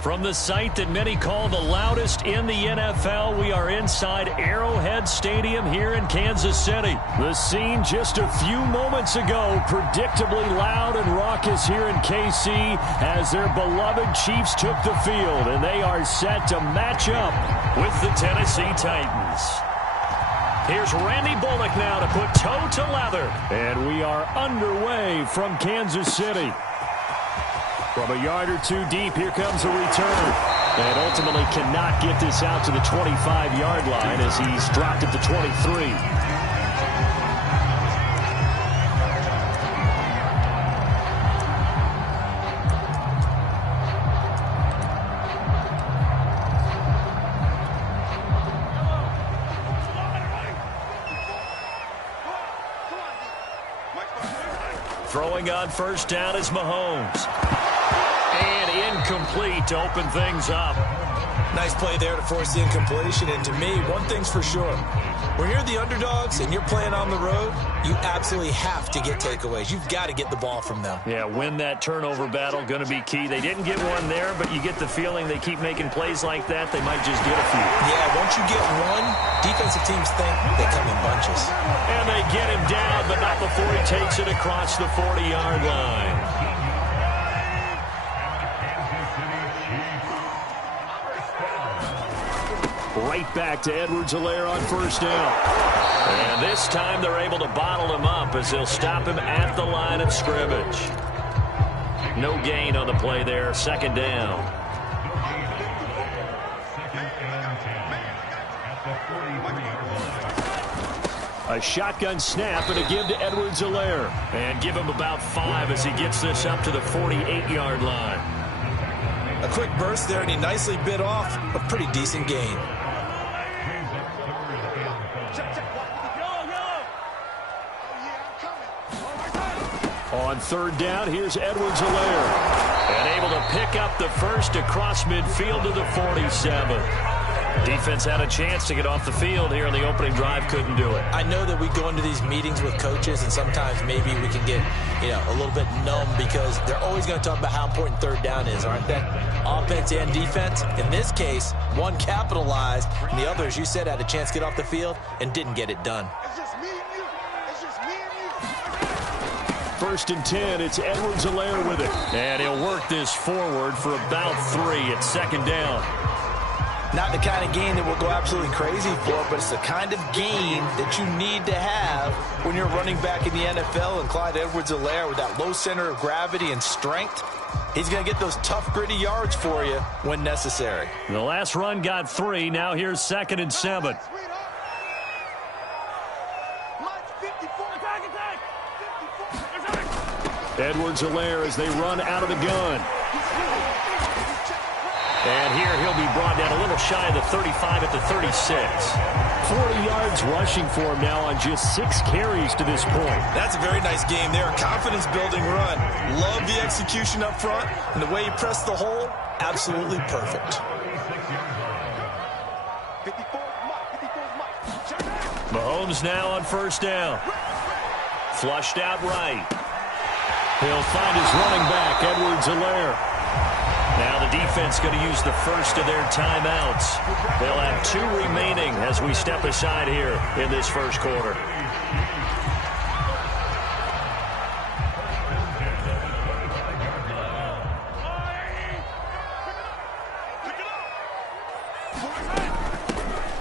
From the site that many call the loudest in the NFL, we are inside Arrowhead Stadium here in Kansas City. The scene just a few moments ago, predictably loud and raucous here in KC as their beloved Chiefs took the field, and they are set to match up with the Tennessee Titans. Here's Randy Bullock now to put toe to leather, and we are underway from Kansas City. From a yard or two deep, here comes a return. And ultimately cannot get this out to the 25-yard line as he's dropped at the 23. Throwing on first down is Mahomes. And incomplete to open things up. Nice play there to force the incompletion. And to me, one thing's for sure. When you're the underdogs and you're playing on the road, you absolutely have to get takeaways. You've got to get the ball from them. Yeah, win that turnover battle, going to be key. They didn't get one there, but you get the feeling they keep making plays like that, they might just get a few. Yeah, once you get one, defensive teams think they come in bunches. And they get him down, but not before he takes it across the 40-yard line. Right back to Edwards-Helaire on first down. And this time they're able to bottle him up as they'll stop him at the line of scrimmage. No gain on the play there, second down. A shotgun snap and a give to Edwards-Helaire. And give him about 5 as he gets this up to the 48-yard line. A quick burst there, and he nicely bit off a pretty decent gain. On third down, here's Edwards-Helaire. And able to pick up the first across midfield to the 47. Defense had a chance to get off the field here in the opening drive, couldn't do it. I know that we go into these meetings with coaches, and sometimes maybe we can get, a little bit numb because they're always going to talk about how important third down is, aren't they? Offense and defense. In this case, one capitalized, and the other, as you said, had a chance to get off the field and didn't get it done. First and 10, it's Edwards-Helaire with it. And he'll work this forward for about 3 at second down. Not the kind of game that we'll go absolutely crazy for, but it's the kind of game that you need to have when you're running back in the NFL. And Clyde Edwards-Helaire, with that low center of gravity and strength, he's going to get those tough, gritty yards for you when necessary. The last run got 3. Now here's second and 7. Edwards-Helaire as they run out of the gun. And here he'll be brought down a little shy of the 35 at the 36. 40 yards rushing for him now on just 6 carries to this point. That's a very nice game there. A confidence-building run. Love the execution up front. And the way he pressed the hole, absolutely perfect. Mahomes now on first down. Flushed out right. He'll find his running back, Edwards-Helaire. Now the defense going to use the first of their timeouts. They'll have 2 remaining as we step aside here in this first quarter.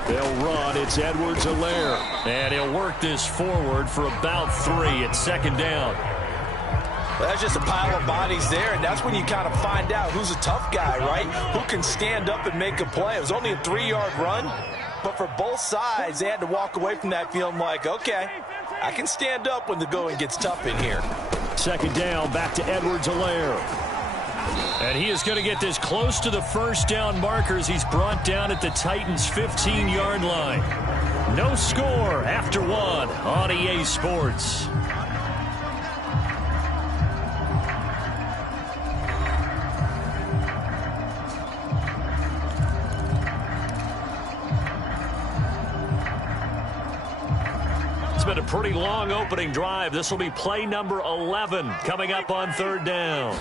They'll run. It's Edwards-Helaire. And he'll work this forward for about 3 at second down. Well, that's just a pile of bodies there, and that's when you kind of find out who's a tough guy, right? Who can stand up and make a play. It was only a 3-yard run, but for both sides, they had to walk away from that feeling like, okay, I can stand up when the going gets tough in here. Second down, back to Edwards-Helaire. And he is going to get this close to the first down markers. He's brought down at the Titans' 15-yard line. No score after 1 on EA Sports. It's been a pretty long opening drive. This will be play number 11 coming up on third down.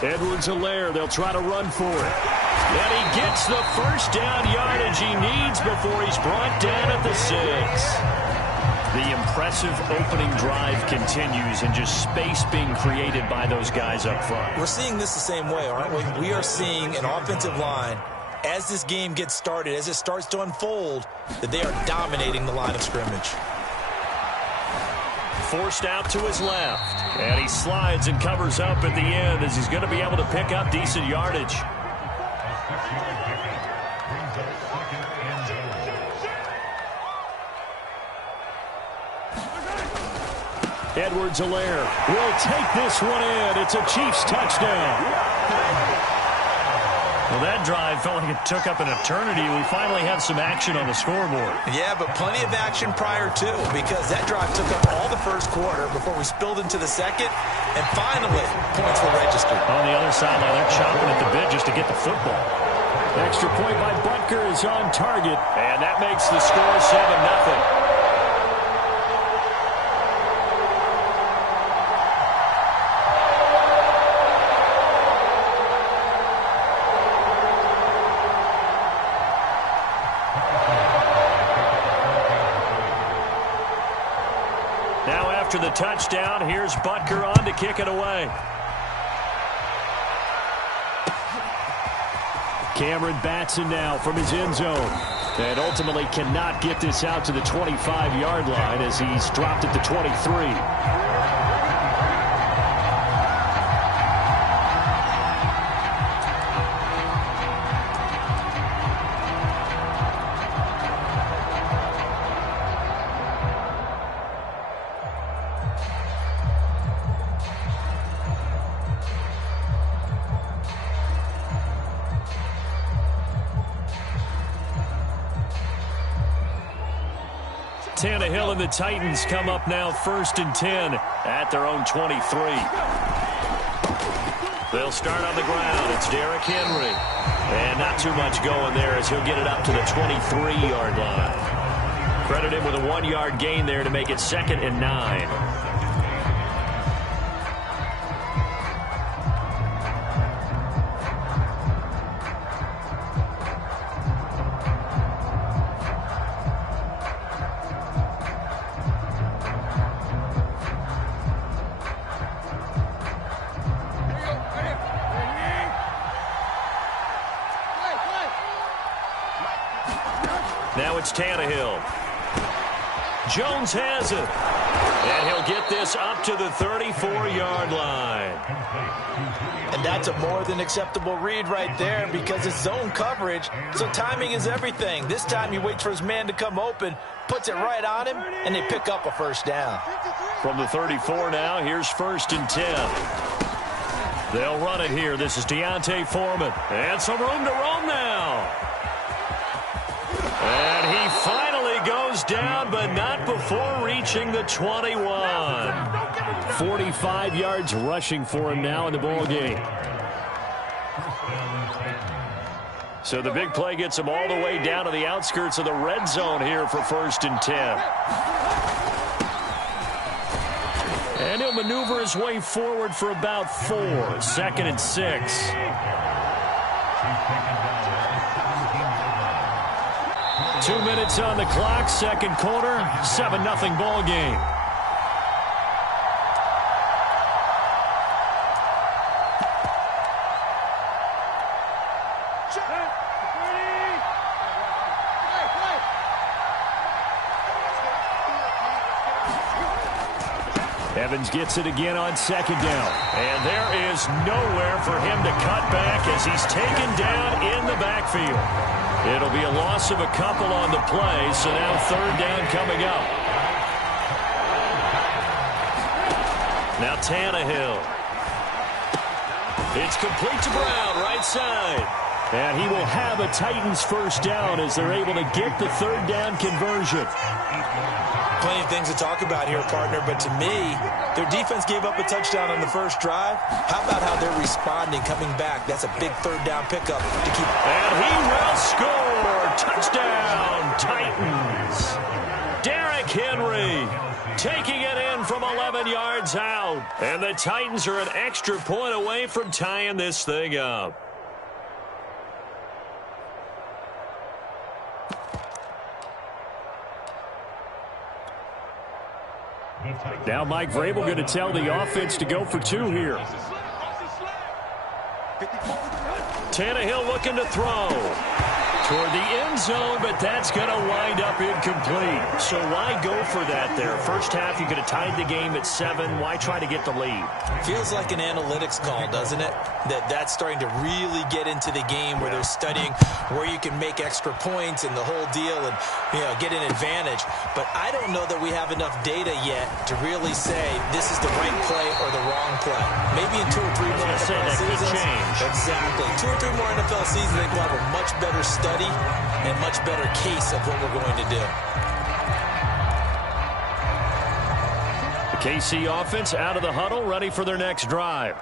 Edwards-Helaire, they'll try to run for it. And he gets the first down yardage he needs before he's brought down at the 6. The impressive opening drive continues, and just space being created by those guys up front. We're seeing this the same way, aren't we? We are seeing an offensive line, as this game gets started, as it starts to unfold, that they are dominating the line of scrimmage. Forced out to his left, and he slides and covers up at the end as he's going to be able to pick up decent yardage. Edwards-Helaire will take this one in. It's a Chiefs touchdown. Well, that drive felt like it took up an eternity. We finally have some action on the scoreboard. Yeah, but plenty of action prior to, because that drive took up all the first quarter before we spilled into the second, and finally, points were registered. On the other sideline, they're chopping at the bit just to get the football. Extra point by Butker is on target, and that makes the score 7-0. After the touchdown, here's Butker on to kick it away. Cameron Batson now from his end zone. And ultimately cannot get this out to the 25-yard line as he's dropped at the 23. Tannehill and the Titans come up now 1st and 10 at their own 23. They'll start on the ground. It's Derrick Henry. And not too much going there as he'll get it up to the 23-yard line. Credit him with a 1-yard gain there to make it 2nd and 9. Now it's Tannehill. Jones has it. And he'll get this up to the 34-yard line. And that's a more than acceptable read right there because it's zone coverage, so timing is everything. This time he waits for his man to come open, puts it right on him, and they pick up a first down. From the 34 now, here's 1st and 10. They'll run it here. This is Deontay Foreman. And some room to roam now. And he finally goes down, but not before reaching the 21. 45 yards rushing for him now in the ball game. So the big play gets him all the way down to the outskirts of the red zone here for 1st and 10. And he'll maneuver his way forward for about 4. 2nd and 6. 2 minutes on the clock, 2nd quarter, 7-0 ball game. Evans gets it again on 2nd down. And there is nowhere for him to cut back as he's taken down in the backfield. It'll be a loss of a couple on the play, so now 3rd down coming up. Now Tannehill. It's complete to Brown, right side. And he will have a Titans first down as they're able to get the 3rd down conversion. Plenty of things to talk about here, partner, but to me, their defense gave up a touchdown on the first drive. How about how they're responding, coming back? That's a big 3rd down pickup to keep. And he will score. Touchdown, Titans. Derrick Henry taking it in from 11 yards out. And the Titans are an extra point away from tying this thing up. Now Mike Vrabel going to tell the offense to go for two here. Tannehill looking to throw toward the end zone, but that's going to wind up incomplete. So why go for that there? First half, you could have tied the game at 7. Why try to get the lead? Feels like an analytics call, doesn't it? That's starting to really get into the game where they're studying where you can make extra points and the whole deal and, you know, get an advantage. But I don't know that we have enough data yet to really say this is the right play or the wrong play. Maybe in 2 or 3 more NFL seasons. Exactly. 2 or 3 more NFL seasons, I think we'll have a much better study and much better case of what we're going to do. The KC offense out of the huddle, ready for their next drive,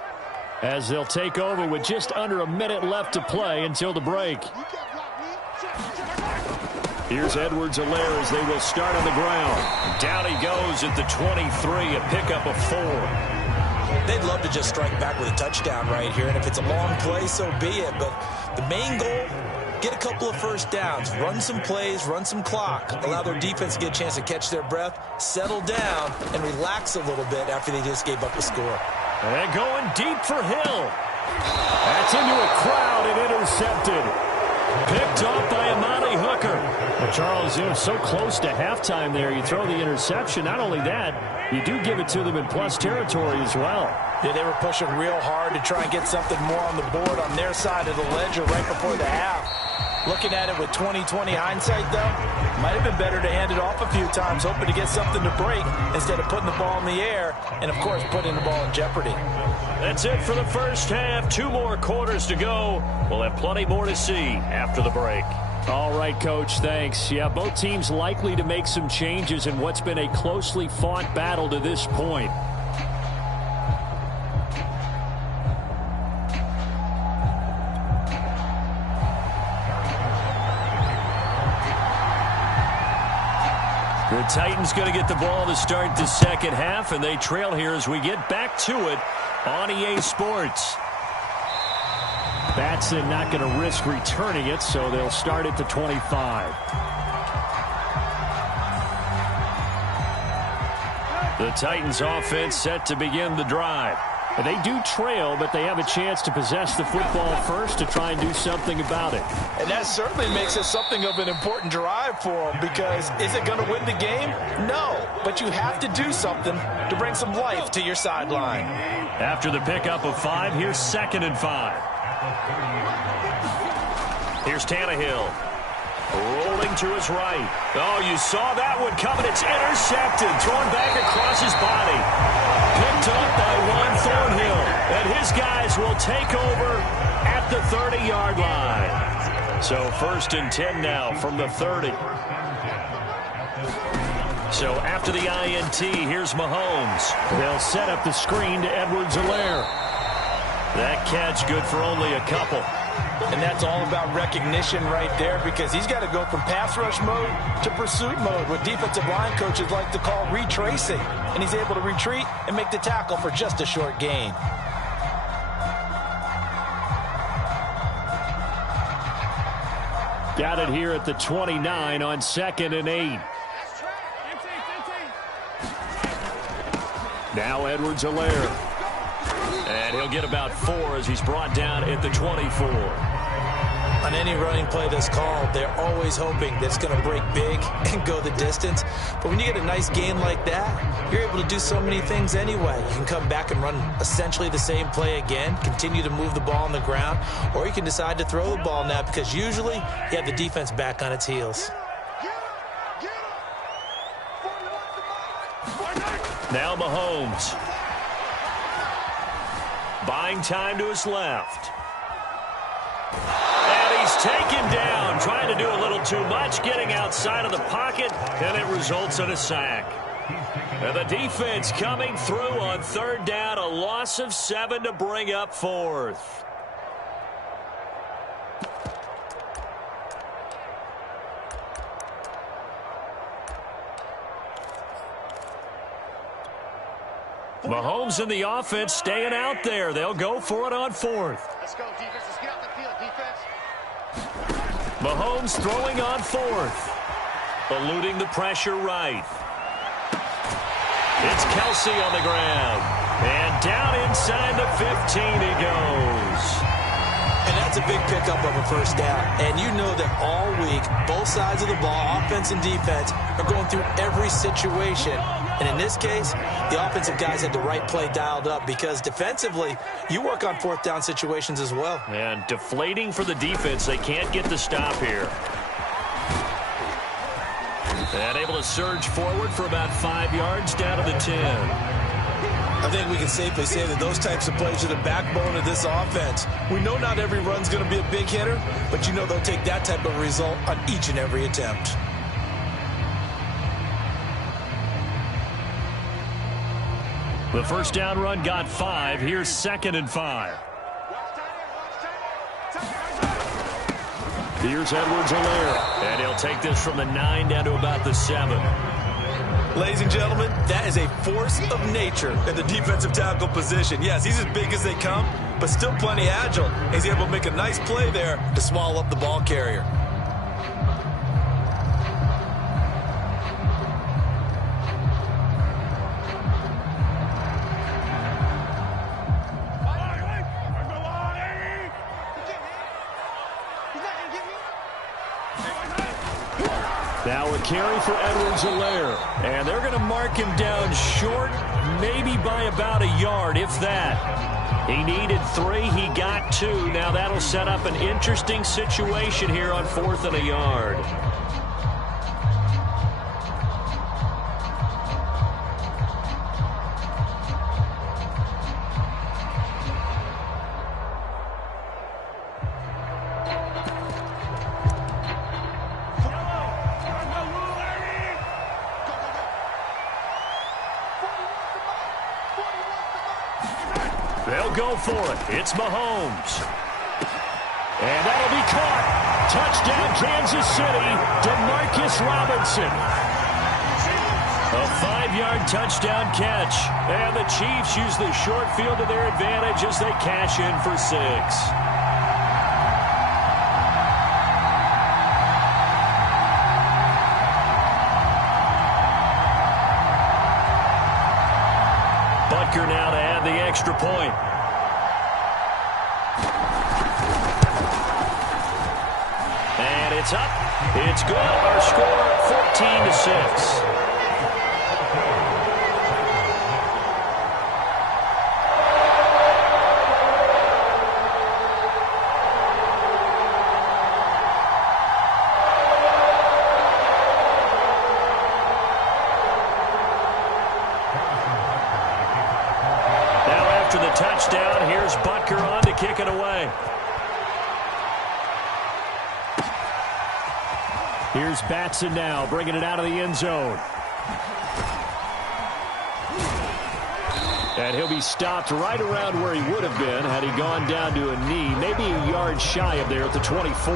as they'll take over with just under a minute left to play until the break. Here's Edwards-Helaire as they will start on the ground. Down he goes at the 23, a pickup of 4. They'd love to just strike back with a touchdown right here, and if it's a long play, so be it. But the main goal, get a couple of first downs, run some plays, run some clock, allow their defense to get a chance to catch their breath, settle down, and relax a little bit after they just gave up a score. And going deep for Hill. That's into a crowd and intercepted. Picked off by Amani Hooker. Well, Charles, you know, so close to halftime there. You throw the interception. Not only that, you do give it to them in plus territory as well. Yeah, they were pushing real hard to try and get something more on the board on their side of the ledger right before the half. Looking at it with 20/20 hindsight, though, might have been better to hand it off a few times, hoping to get something to break instead of putting the ball in the air and, of course, putting the ball in jeopardy. That's it for the first half. 2 more quarters to go. We'll have plenty more to see after the break. All right, Coach, thanks. Yeah, both teams likely to make some changes in what's been a closely fought battle to this point. The Titans going to get the ball to start the second half, and they trail here as we get back to it on EA Sports. Batson not going to risk returning it, so they'll start at the 25. The Titans offense set to begin the drive. And they do trail, but they have a chance to possess the football first to try and do something about it. And that certainly makes it something of an important drive for them, because is it going to win the game? No, but you have to do something to bring some life to your sideline. After the pickup of 5, here's 2nd and 5. Here's Tannehill. Rolling to his right. Oh, you saw that one coming. It's intercepted. Thrown back across his body. Picked up by Juan Thornhill. And his guys will take over at the 30-yard line. So 1st and 10 now from the 30. So after the INT, here's Mahomes. They'll set up the screen to Edwards-Helaire. That catch good for only a couple. And that's all about recognition right there, because he's got to go from pass rush mode to pursuit mode, what defensive line coaches like to call retracing. And he's able to retreat and make the tackle for just a short gain. Got it here at the 29 on 2nd and 8. Now Edwards-Helaire. And he'll get about 4 as he's brought down at the 24. On any running play that's called, they're always hoping that it's going to break big and go the distance. But when you get a nice gain like that, you're able to do so many things anyway. You can come back and run essentially the same play again, continue to move the ball on the ground, or you can decide to throw the ball now, because usually you have the defense back on its heels. Now Mahomes. Buying time to his left. And he's taken down, trying to do a little too much, getting outside of the pocket, and it results in a sack. And the defense coming through on 3rd down, a loss of 7 to bring up 4th. Mahomes and the offense staying out there. They'll go for it on fourth. Let's go, defense. Let's get out the field, defense. Mahomes throwing on fourth. Eluding the pressure right. It's Kelsey on the ground. And down inside the 15 he goes. And that's a big pickup of a first down. And you know that all week, both sides of the ball, offense and defense, are going through every situation. And in this case, the offensive guys had the right play dialed up because defensively, you work on fourth down situations as well. And deflating for the defense. They can't get the stop here. And able to surge forward for about 5 yards down to the 10. I think we can safely say that those types of plays are the backbone of this offense. We know not every run's going to be a big hitter, but you know they'll take that type of result on each and every attempt. The first down run got 5. Here's 2nd and 5. Here's Edwards-Helaire, and he'll take this from the 9 down to about the 7. Ladies and gentlemen, that is a force of nature in the defensive tackle position. Yes, he's as big as they come, but still plenty agile. He's able to make a nice play there to swallow up the ball carrier. Now a carry for Edwards-Helaire. And they're going to mark him down short, maybe by about a yard, if that. He needed 3. He got 2. Now that'll set up an interesting situation here on 4th and a yard. They'll go for it. It's Mahomes. And that'll be caught. Touchdown, Kansas City. DeMarcus Robinson. A 5-yard touchdown catch. And the Chiefs use the short field to their advantage as they cash in for 6. Butker now to add the extra point. And it's up. It's good. Our score, 14-6. After the touchdown, here's Butker on to kick it away. Here's Batson now, bringing it out of the end zone. And he'll be stopped right around where he would have been had he gone down to a knee, maybe a yard shy of there at the 24.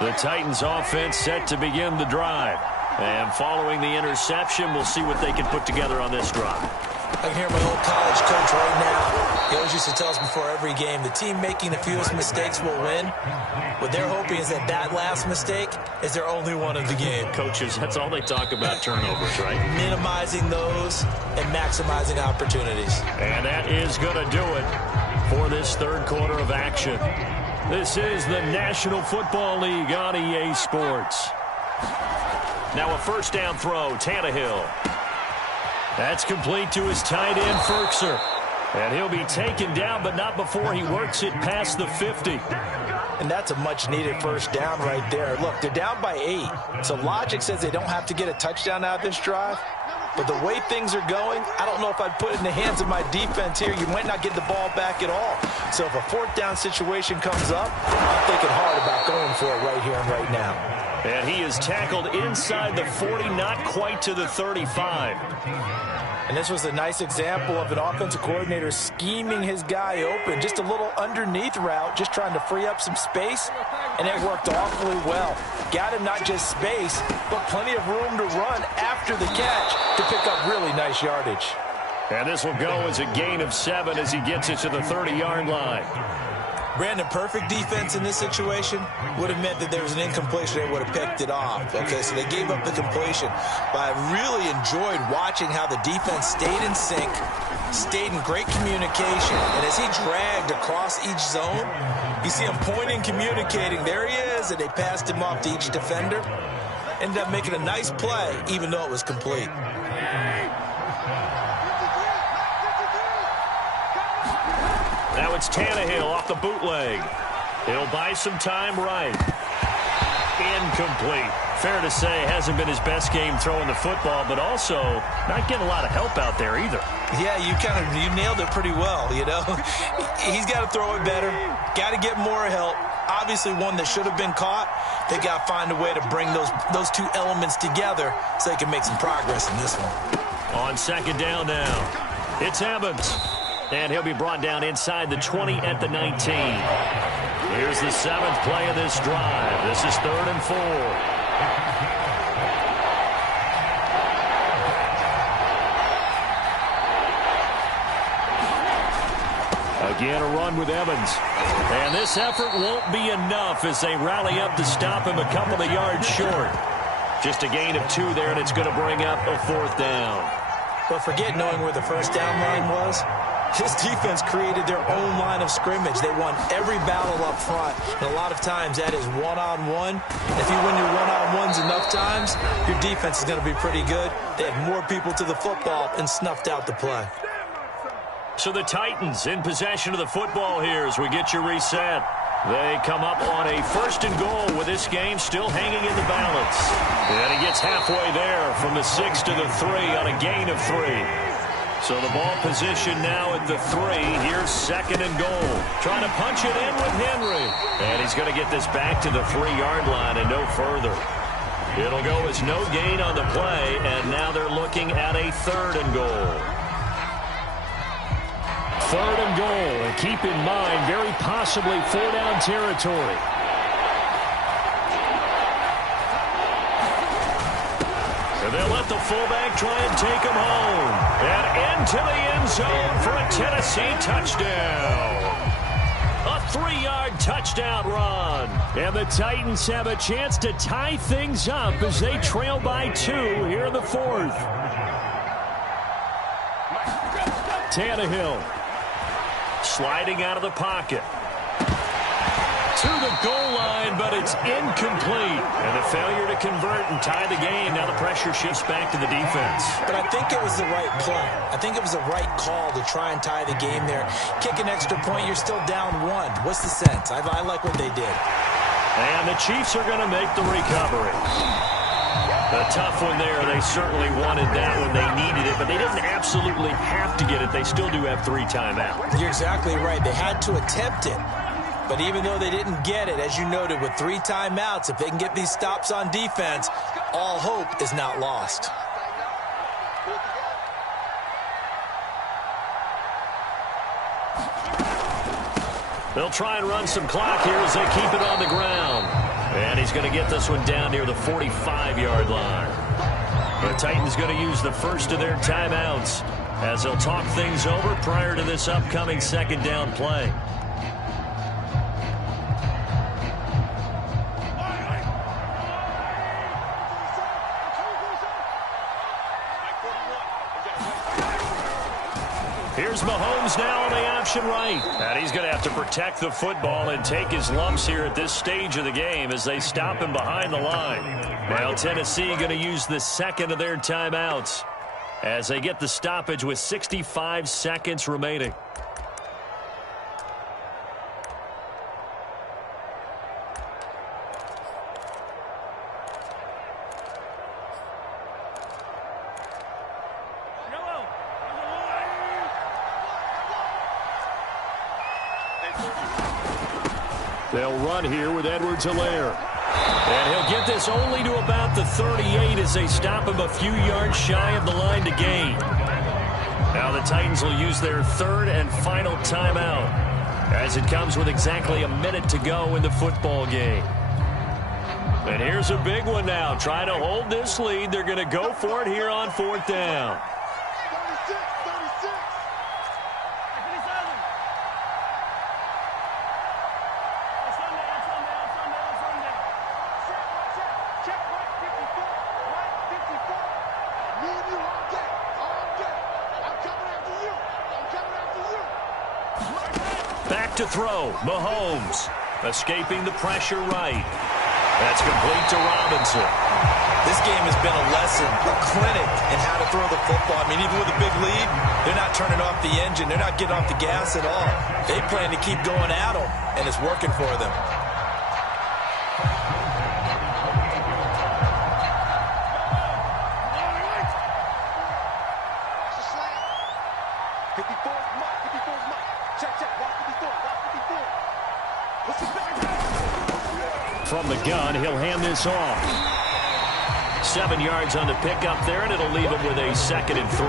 The Titans offense set to begin the drive. And following the interception, we'll see what they can put together on this drive. I can hear my old college coach right now. He always used to tell us before every game, the team making the fewest mistakes will win. What they're hoping is that that last mistake is their only one of the game. Coaches, that's all they talk about, turnovers, right? Minimizing those and maximizing opportunities. And that is going to do it for this third quarter of action. This is the National Football League on EA Sports. Now a first down throw, Tannehill. That's complete to his tight end, Ferkser. And he'll be taken down, but not before he works it past the 50. And that's a much-needed first down right there. Look, they're down by 8. So logic says they don't have to get a touchdown out of this drive. But the way things are going, I don't know if I'd put it in the hands of my defense here. You might not get the ball back at all. So if a fourth down situation comes up, I'm thinking hard about going for it right here and right now. And he is tackled inside the 40, not quite to the 35. And this was a nice example of an offensive coordinator scheming his guy open. Just a little underneath route, just trying to free up some space, and it worked awfully well. Got him not just space, but plenty of room to run after the catch to pick up really nice yardage. And this will go as a gain of 7 as he gets it to the 30-yard line. Brandon, perfect defense in this situation would have meant that there was an incompletion. They would have picked it off. Okay, so they gave up the completion. But I really enjoyed watching how the defense stayed in sync, stayed in great communication. And as he dragged across each zone, you see him pointing, communicating. There he is, and they passed him off to each defender. Ended up making a nice play, even though it was complete. Now it's Tannehill off the bootleg. He'll buy some time right. Incomplete. Fair to say, hasn't been his best game throwing the football, but also not getting a lot of help out there either. Yeah, you nailed it pretty well, you know. He's got to throw it better. Got to get more help. Obviously one that should have been caught. They got to find a way to bring those two elements together so they can make some progress in this one. On second down now, it's Evans. And he'll be brought down inside the 20 at the 19. Here's the 7th play of this drive. This is 3rd and 4. Again, a run with Evans. And this effort won't be enough as they rally up to stop him a couple of yards short. Just a gain of 2 there, and it's going to bring up a 4th down. But forget knowing where the first down line was. This defense created their own line of scrimmage. They won every battle up front. And a lot of times that is one-on-one. If you win your one-on-ones enough times, your defense is going to be pretty good. They had more people to the football and snuffed out the play. So the Titans in possession of the football here as we get you reset. They come up on a 1st and goal with this game still hanging in the balance. And he gets halfway there from the 6 to the 3 on a gain of 3. So the ball position now at the 3. Here's 2nd and goal. Trying to punch it in with Henry. And he's going to get this back to the 3-yard line and no further. It'll go as no gain on the play, and now they're looking at a 3rd and goal. 3rd and goal, and keep in mind, very possibly 4-down territory. And they'll let the fullback try and take him home. And into the end zone for a Tennessee touchdown. A 3-yard touchdown run. And the Titans have a chance to tie things up as they trail by 2 here in the 4th. Tannehill sliding out of the pocket. To the goal line, but it's incomplete. And a failure to convert and tie the game. Now the pressure shifts back to the defense. But I think it was the right play. I think it was the right call to try and tie the game there. Kick an extra point, you're still down 1. What's the sense? I like what they did. And the Chiefs are going to make the recovery. A tough one there. They certainly wanted that when they needed it, but they didn't absolutely have to get it. They still do have 3 timeouts. You're exactly right. They had to attempt it. But even though they didn't get it, as you noted, with 3 timeouts, if they can get these stops on defense, all hope is not lost. They'll try and run some clock here as they keep it on the ground. And he's going to get this one down near the 45-yard line. The Titans going to use the first of their timeouts as they'll talk things over prior to this upcoming 2nd down play. Here's Mahomes now on the option right. And he's going to have to protect the football and take his lumps here at this stage of the game as they stop him behind the line. Well, Tennessee going to use the 2nd of their timeouts as they get the stoppage with 65 seconds remaining. They'll run here with Edwards-Helaire. And he'll get this only to about the 38 as they stop him a few yards shy of the line to gain. Now the Titans will use their third and final timeout as it comes with exactly a minute to go in the football game. And here's a big one now. Trying to hold this lead. They're going to go for it here on fourth down. 36. Back to throw. Mahomes escaping the pressure right. That's complete to Robinson. This game has been a lesson, a clinic in how to throw the football. I mean, even with a big lead, they're not turning off the engine. They're not getting off the gas at all. They plan to keep going at them, and it's working for them. From the gun, he'll hand this off. 7 yards on the pickup there, and it'll leave him with a 2nd and 3.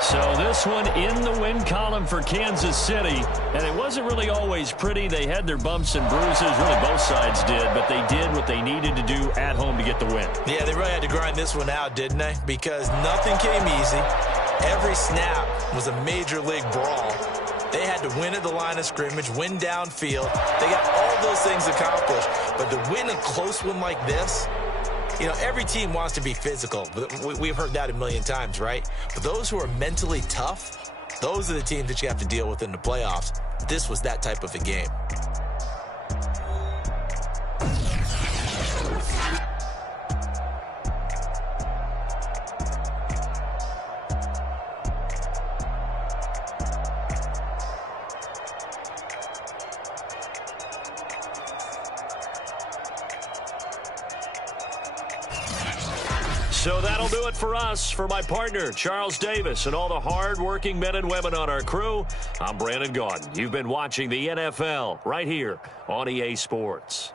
So this one in the win column for Kansas City. And it wasn't really always pretty. They had their bumps and bruises. Really, both sides did. But they did what they needed to do at home to get the win. Yeah, they really had to grind this one out, didn't they? Because nothing came easy. Every snap was a major league brawl. They had to win at the line of scrimmage, win downfield. They got all those things accomplished. But to win a close one like this, you know, every team wants to be physical. We've heard that a million times, right? But those who are mentally tough, those are the teams that you have to deal with in the playoffs. This was that type of a game. So that'll do it for us. For my partner, Charles Davis, and all the hard-working men and women on our crew, I'm Brandon Gaudin. You've been watching the NFL right here on EA Sports.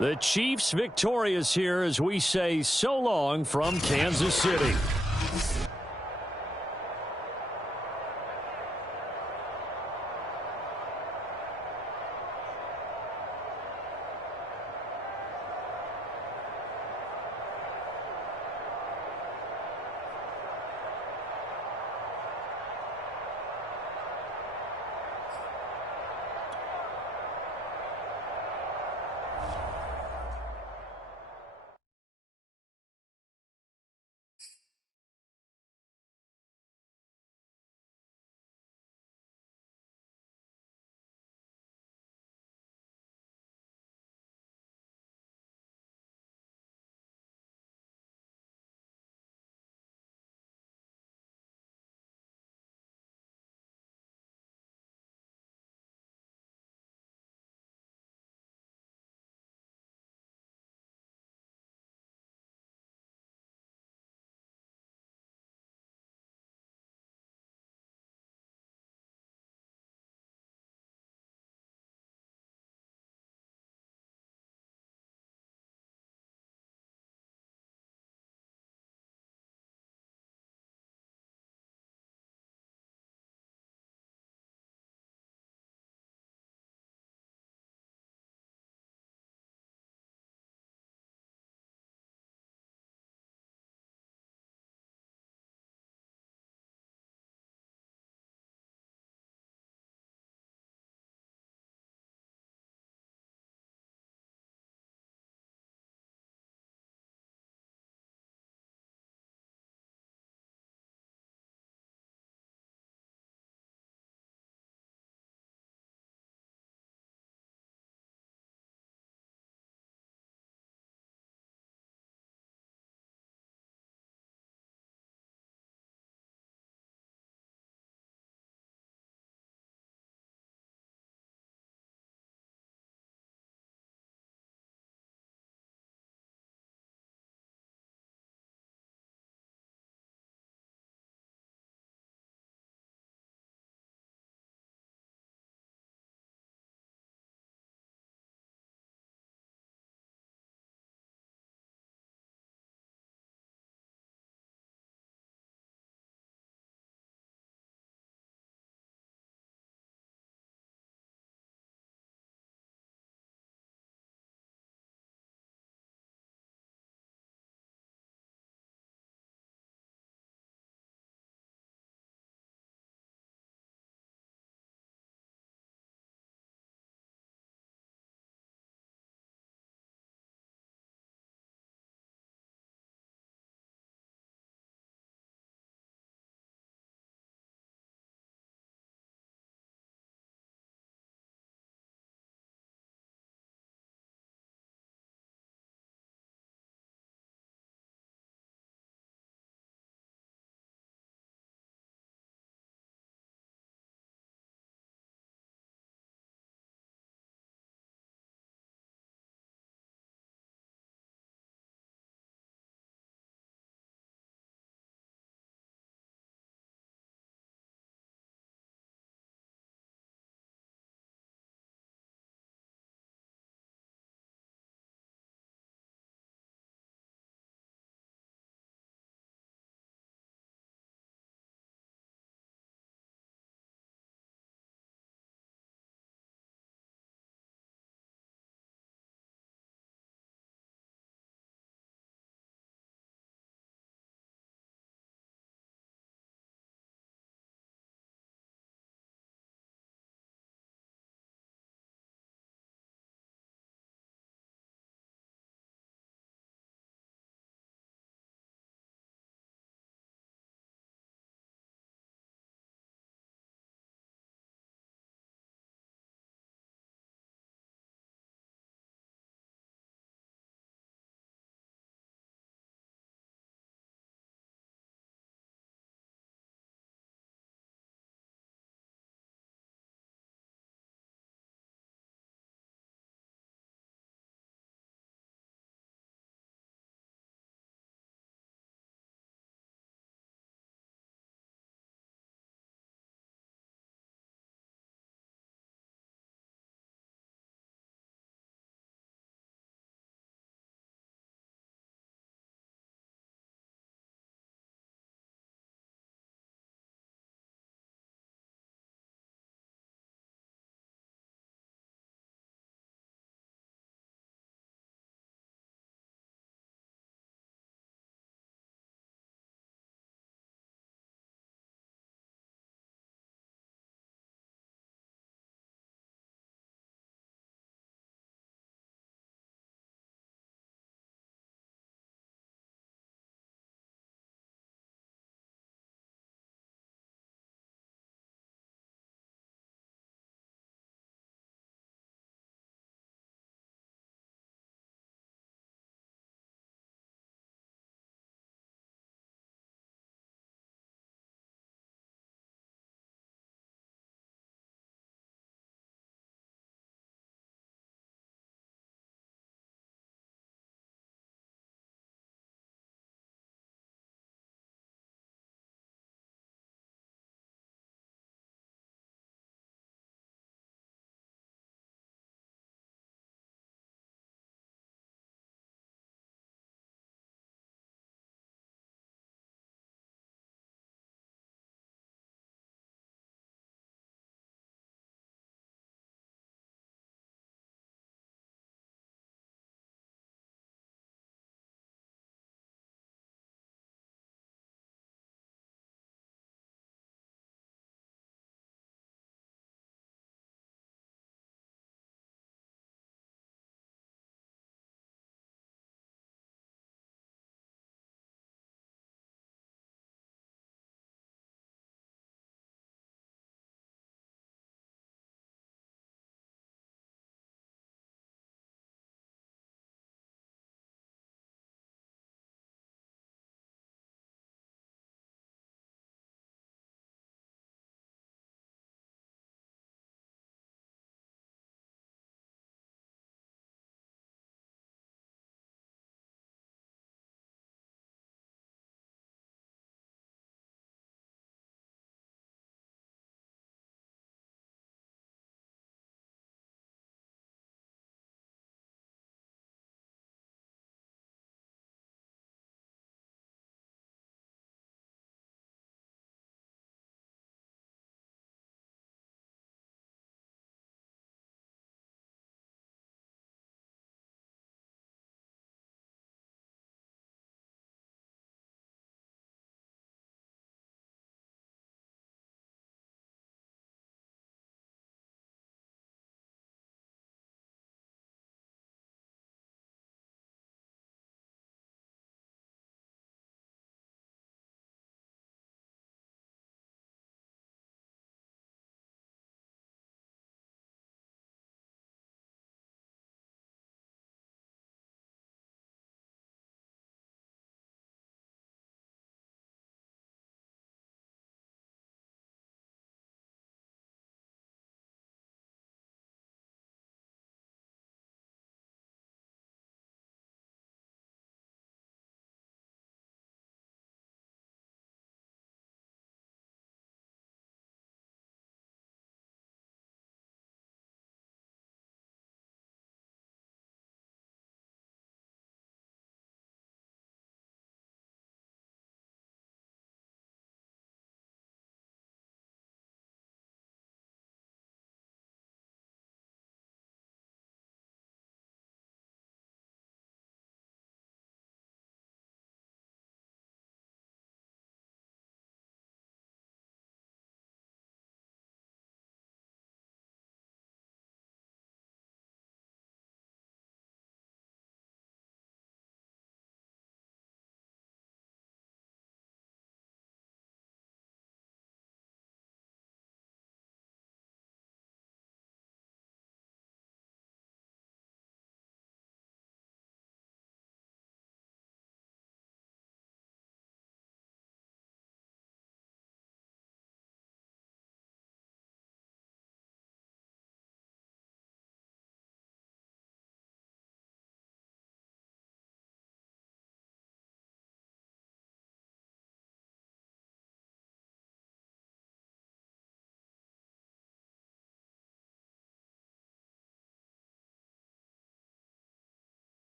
The Chiefs victorious here as we say so long from Kansas City.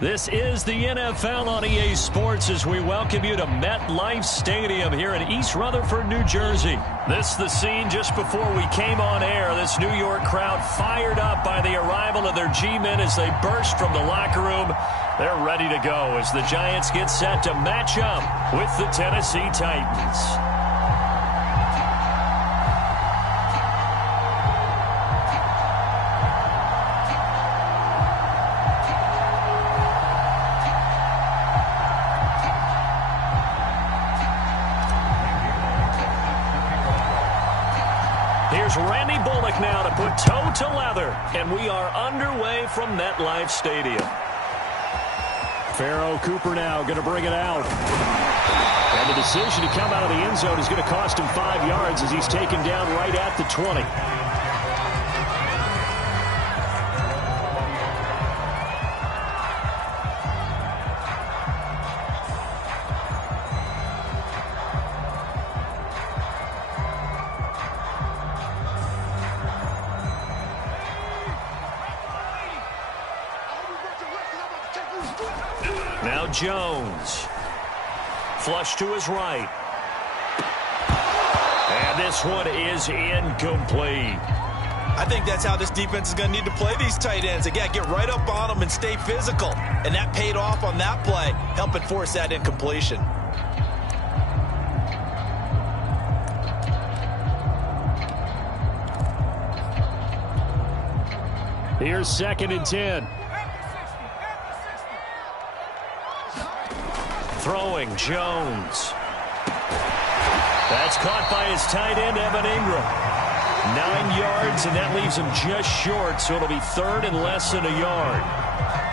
This is the NFL on EA Sports as we welcome you to MetLife Stadium here in East Rutherford, New Jersey. This is the scene just before we came on air. This New York crowd fired up by the arrival of their G-men as they burst from the locker room. They're ready to go as the Giants get set to match up with the Tennessee Titans. Here's Randy Bullock now to put toe to leather, and we are underway from MetLife Stadium. Pharaoh Cooper now going to bring it out. And the decision to come out of the end zone is going to cost him 5 yards as he's taken down right at the 20. Now Jones. Flush to his right. And this one is incomplete. I think that's how this defense is going to need to play these tight ends. They got to get right up on them and stay physical. And that paid off on that play, helping force that incompletion. Here's 2nd and 10. Throwing Jones. That's caught by his tight end, Evan Ingram. 9 yards, and that leaves him just short, so it'll be 3rd and less than a yard.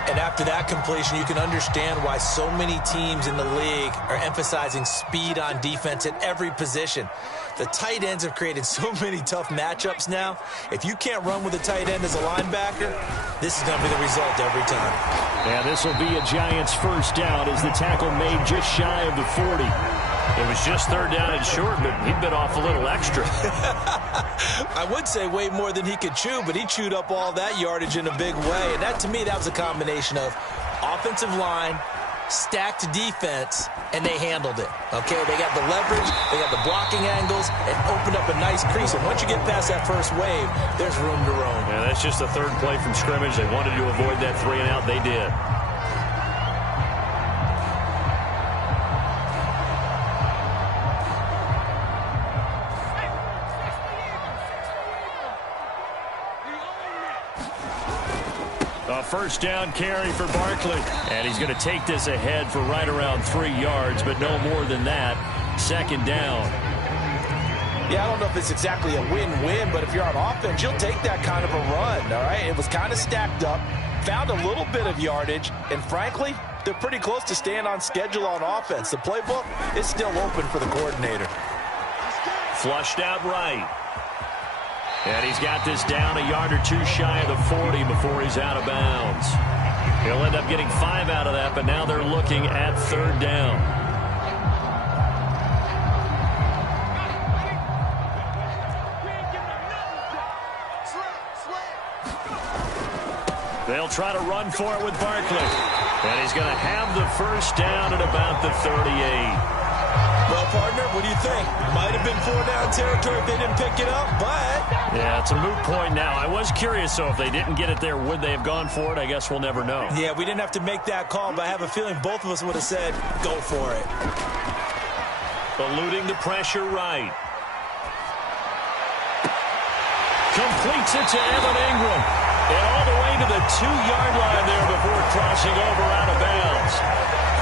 And after that completion, you can understand why so many teams in the league are emphasizing speed on defense at every position. The tight ends have created so many tough matchups now. If you can't run with a tight end as a linebacker, this is going to be the result every time. And this will be a Giants first down as the tackle made just shy of the 40. It was just 3rd down and short, but he bit off a little extra. I would say way more than he could chew, but he chewed up all that yardage in a big way. And that, to me, that was a combination of offensive line, stacked defense, and they handled it. Okay, they got the leverage, they got the blocking angles, and opened up a nice crease. And once you get past that first wave, there's room to roam. Yeah, that's just the 3rd play from scrimmage. They wanted to avoid that 3 and out. They did. A first down carry for Barkley. And he's going to take this ahead for right around 3 yards, but no more than that. 2nd down. Yeah, I don't know if it's exactly a win-win, but if you're on offense, you'll take that kind of a run, all right? It was kind of stacked up, found a little bit of yardage, and frankly, they're pretty close to staying on schedule on offense. The playbook is still open for the coordinator. Flushed out right. And he's got this down a yard or 2 shy of the 40 before he's out of bounds. He'll end up getting 5 out of that, but now they're looking at 3rd down. They'll try to run for it with Barkley. And he's going to have the first down at about the 38. Well, partner, what do you think? Might have been 4-down territory if they didn't pick it up, but... Yeah, it's a moot point now. I was curious, so if they didn't get it there, would they have gone for it? I guess we'll never know. Yeah, we didn't have to make that call, but I have a feeling both of us would have said, go for it. Eluding the pressure right. Completes it to Evan Ingram. And all the way to the 2-yard line there before crossing over out of bounds.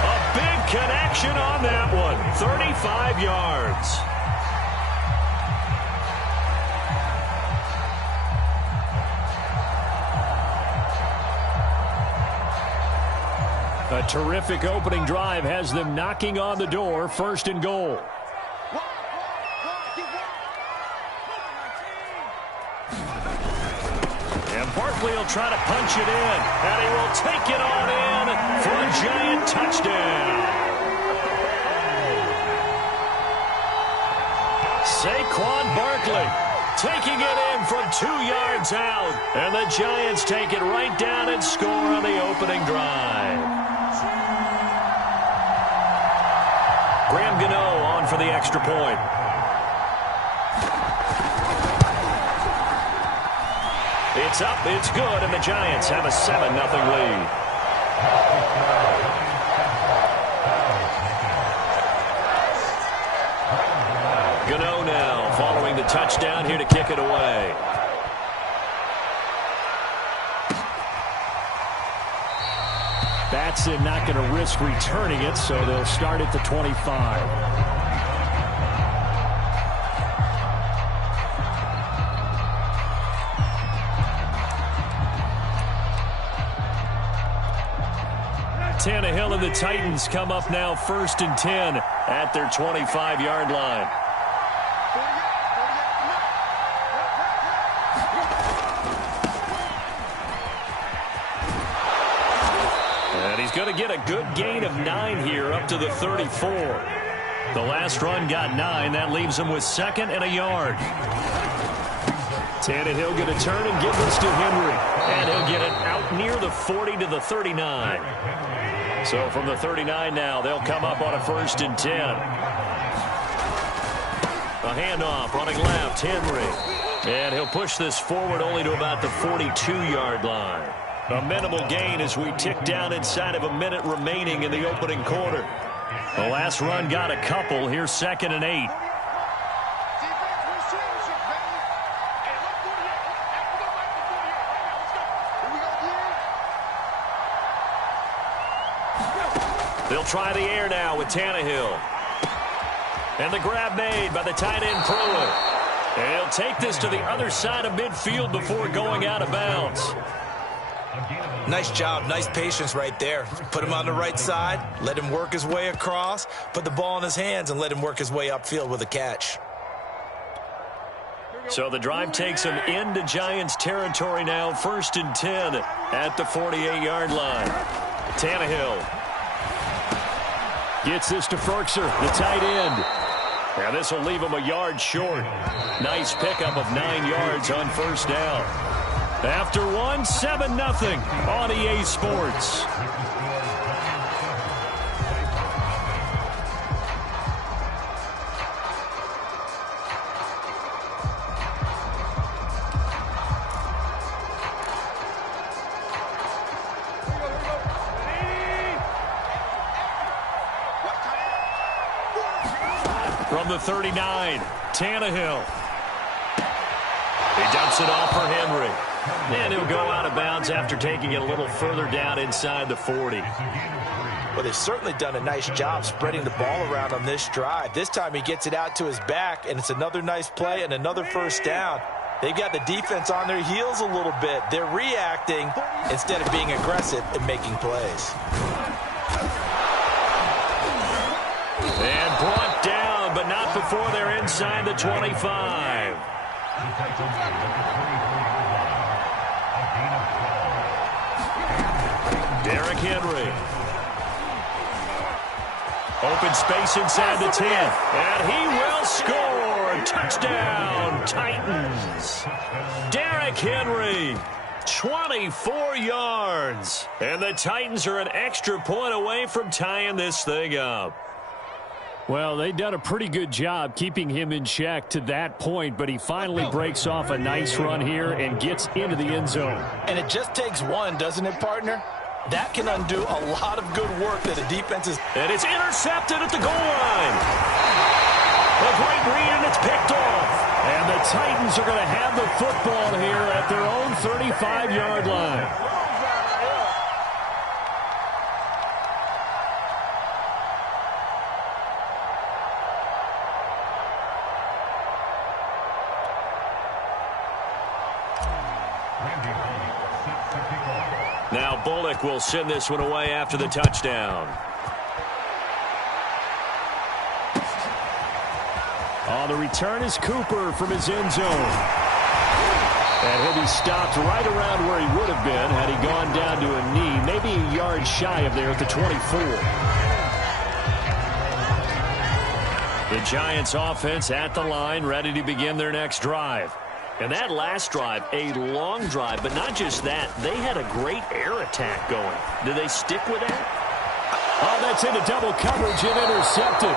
A big connection on that one. 35 yards. A terrific opening drive has them knocking on the door. 1st and goal. And Barkley will try to punch it in. And he will take it on in for a Giant touchdown. Saquon Barkley taking it in from 2 yards out. And the Giants take it right down and score on the opening drive. Graham Gano on for the extra point. It's up, it's good, and the Giants have a 7-0 lead. Gano now following the touchdown here to kick it away. Batson not going to risk returning it, so they'll start at the 25. Tannehill and the Titans come up now 1st and 10 at their 25-yard line. And he's going to get a good gain of 9 here up to the 34. The last run got 9. That leaves him with 2nd and a yard. Tannehill going to turn and give this to Henry. And he'll get it out near the 40 to the 39. So from the 39 now, they'll come up on a 1st and 10. A handoff running left, Henry. And he'll push this forward only to about the 42-yard line. A minimal gain as we tick down inside of a minute remaining in the opening quarter. The last run got a couple. Here's 2nd and 8. They'll try the air now with Tannehill. And the grab made by the tight end Pruitt. And he'll take this to the other side of midfield before going out of bounds. Nice job, nice patience right there. Put him on the right side, let him work his way across, put the ball in his hands, and let him work his way upfield with a catch. So the drive takes him into Giants territory now, 1st and 10 at the 48-yard line. Tannehill gets this to Ferkser, the tight end. And this will leave him a yard short. Nice pickup of 9 yards on 1st down. After one, 7-0 on EA Sports. From the 39, Tannehill. He dumps it off for Henry. And he'll go out of bounds after taking it a little further down inside the 40. Well, they've certainly done a nice job spreading the ball around on this drive. This time he gets it out to his back, and it's another nice play and another 1st down. They've got the defense on their heels a little bit. They're reacting instead of being aggressive and making plays. And brought down, but not before they're inside the 25. Derrick Henry. Open space inside the 10. And he will score. Touchdown, Titans. Derrick Henry, 24 yards. And the Titans are an extra point away from tying this thing up. Well, they've done a pretty good job keeping him in check to that point, but he finally breaks off a nice run here and gets into the end zone. And it just takes one, doesn't it, partner? That can undo a lot of good work that the defense is. And it's intercepted at the goal line. A great read, and it's picked off. And the Titans are going to have the football here at their own 35-yard line. Now Bullock will send this one away after the touchdown. On the return is Cooper from his end zone. And he'll be stopped right around where he would have been had he gone down to a knee, maybe a yard shy of there at the 24. The Giants offense at the line, ready to begin their next drive. And that last drive, a long drive, but not just that. They had a great air attack going. Do they stick with that? Oh, that's into double coverage and intercepted.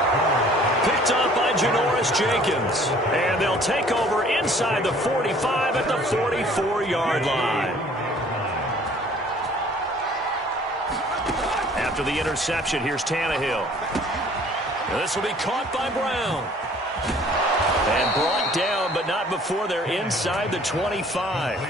Picked up by Janoris Jenkins. And they'll take over inside the 45 at the 44-yard line. After the interception, here's Tannehill. This will be caught by Brown. And brought down, but not before they're inside the 25.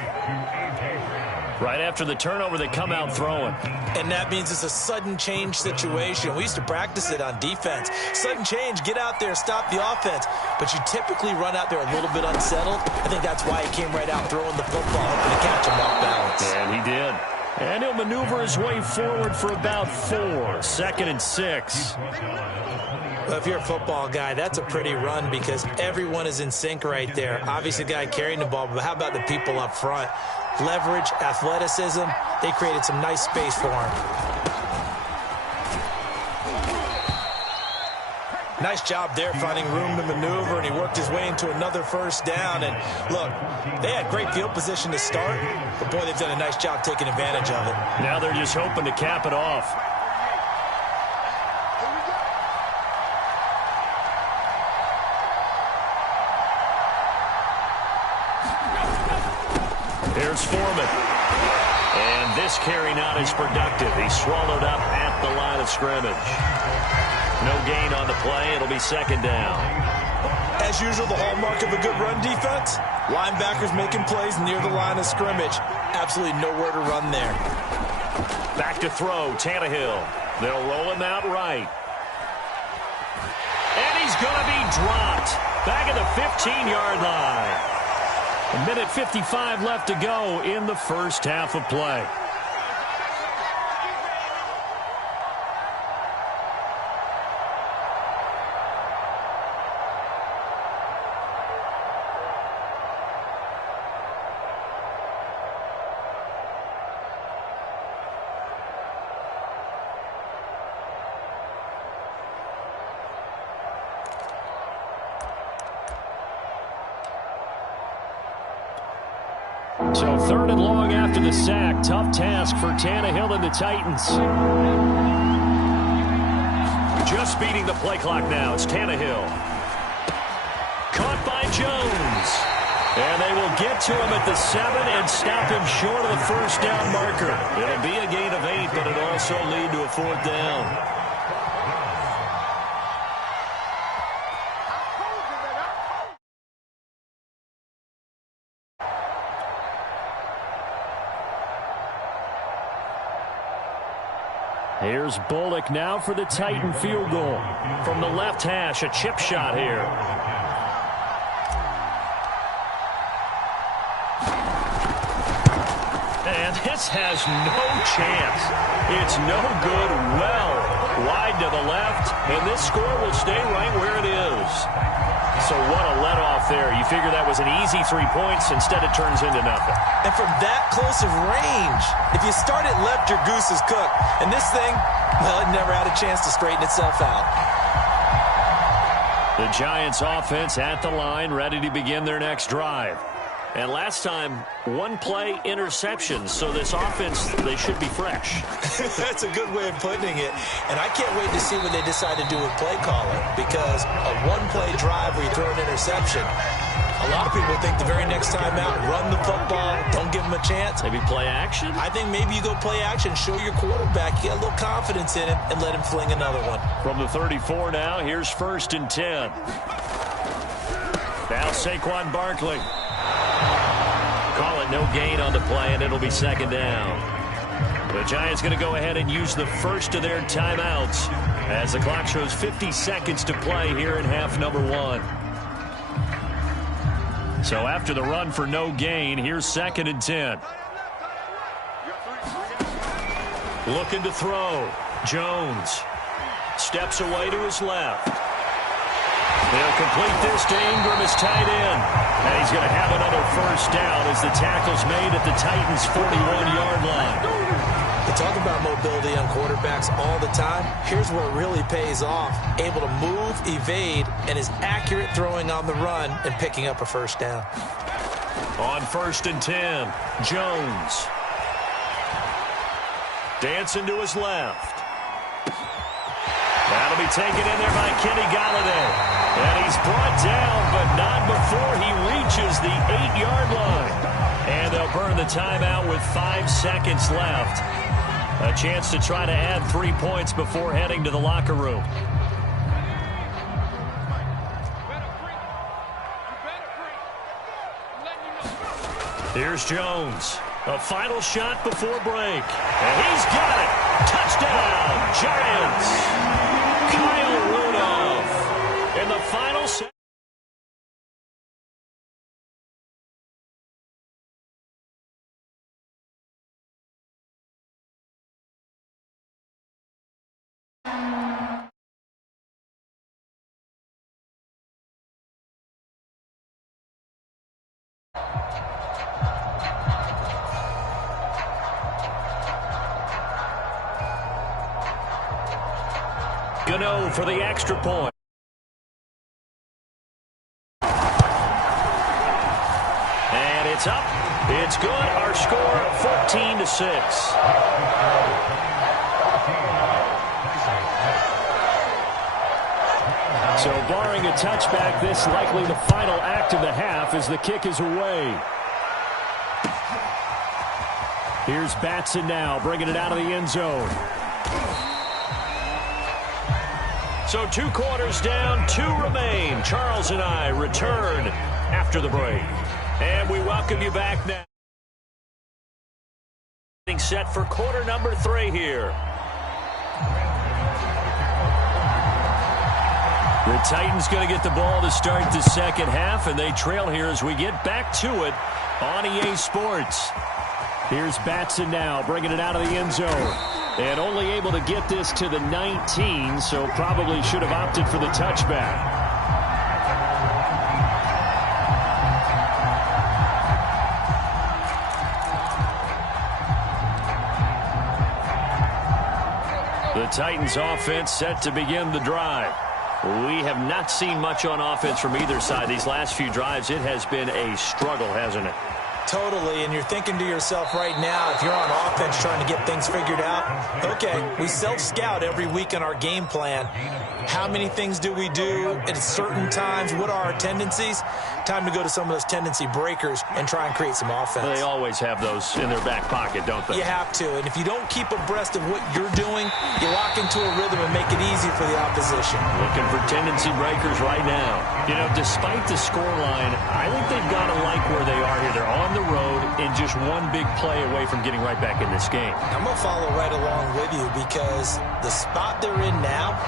Right after the turnover, they come out throwing. And that means it's a sudden change situation. We used to practice it on defense. Sudden change, get out there, stop the offense. But you typically run out there a little bit unsettled. I think that's why he came right out throwing the football, hoping to catch him off balance. And he did. And he'll maneuver his way forward for about 4. 2nd and 6. Well, if you're a football guy, that's a pretty run because everyone is in sync right there. Obviously, the guy carrying the ball, but how about the people up front? Leverage, athleticism, they created some nice space for him. Nice job there finding room to maneuver, and he worked his way into another first down. And look, they had great field position to start, but boy, they've done a nice job taking advantage of it. Now they're just hoping to cap it off. Here's Foreman. And this carry not as productive. He's swallowed up at the line of scrimmage. No gain on the play. It'll be 2nd down. As usual, the hallmark of a good run defense, linebackers making plays near the line of scrimmage. Absolutely nowhere to run there. Back to throw, Tannehill. They'll roll him out right. And he's going to be dropped. Back at the 15-yard line. 1:55 left to go in the first half of play. So 3rd and long after the sack. Tough task for Tannehill and the Titans. Just beating the play clock now. It's Tannehill. Caught by Jones. And they will get to him at the 7 and stop him short of the first down marker. It'll be a gain of 8, but it'll also lead to a 4th down. Here's Bullock now for the Titan field goal. From the left hash, a chip shot here. And this has no chance. It's no good. Well, wide to the left, and this score will stay right where it is. So what a let-off there. You figure that was an easy 3 points. Instead, it turns into nothing. And from that close of range, if you start it left, your goose is cooked. And this thing, well, it never had a chance to straighten itself out. The Giants offense at the line, ready to begin their next drive. And last time, 1-play interceptions, so this offense, they should be fresh. That's a good way of putting it. And I can't wait to see what they decide to do with play calling, because a 1-play drive where you throw an interception, a lot of people think the very next time out, run the football, don't give them a chance. Maybe play action? I think maybe you go play action, show your quarterback, you got a little confidence in him, and let him fling another one. From the 34 now, here's 1st and 10. Now Saquon Barkley. Call it no gain on the play, and it'll be 2nd down. The Giants going to go ahead and use the first of their timeouts as the clock shows 50 seconds to play here in half number 1. So after the run for no gain, here's 2nd and 10. Looking to throw. Jones steps away to his left. They'll complete this to Ingram as tight end. And he's going to have another first down as the tackle's made at the Titans' 41-yard line. We talk about mobility on quarterbacks all the time. Here's where it really pays off. Able to move, evade, and is accurate throwing on the run and picking up a first down. On 1st and 10, Jones. Dancing to his left. That'll be taken in there by Kenny Galladay. And he's brought down, but not before he reaches the 8-yard line. And they'll burn the timeout with 5 seconds left. A chance to try to add 3 points before heading to the locker room. Here's Jones. A final shot before break. And he's got it. Touchdown, Giants. Kyle Rudolph in the final set. Gano for the extra point. And it's up. It's good. Our score 14-6. So barring a touchback, this likely the final act of the half as the kick is away. Here's Batson now bringing it out of the end zone. So 2 quarters down, 2 remain. Charles and I return after the break. And we welcome you back now. Getting set for quarter number 3 here. The Titans going to get the ball to start the second half, and they trail here as we get back to it on EA Sports. Here's Batson now bringing it out of the end zone. And only able to get this to the 19, so probably should have opted for the touchback. The Titans offense set to begin the drive. We have not seen much on offense from either side. These last few drives, it has been a struggle, hasn't it? Totally, and you're thinking to yourself right now, if you're on offense trying to get things figured out, okay, we self-scout every week in our game plan. How many things do we do at certain times? What are our tendencies? Time to go to some of those tendency breakers and try and create some offense. They always have those in their back pocket, don't they? You have to, and if you don't keep abreast of what you're doing, you lock into a rhythm and make it easy for the opposition. Looking for tendency breakers right now. You know, despite the scoreline, I think they've got to like where they are here. They're on the road and just one big play away from getting right back in this game. I'm going to follow right along with you because the spot they're in now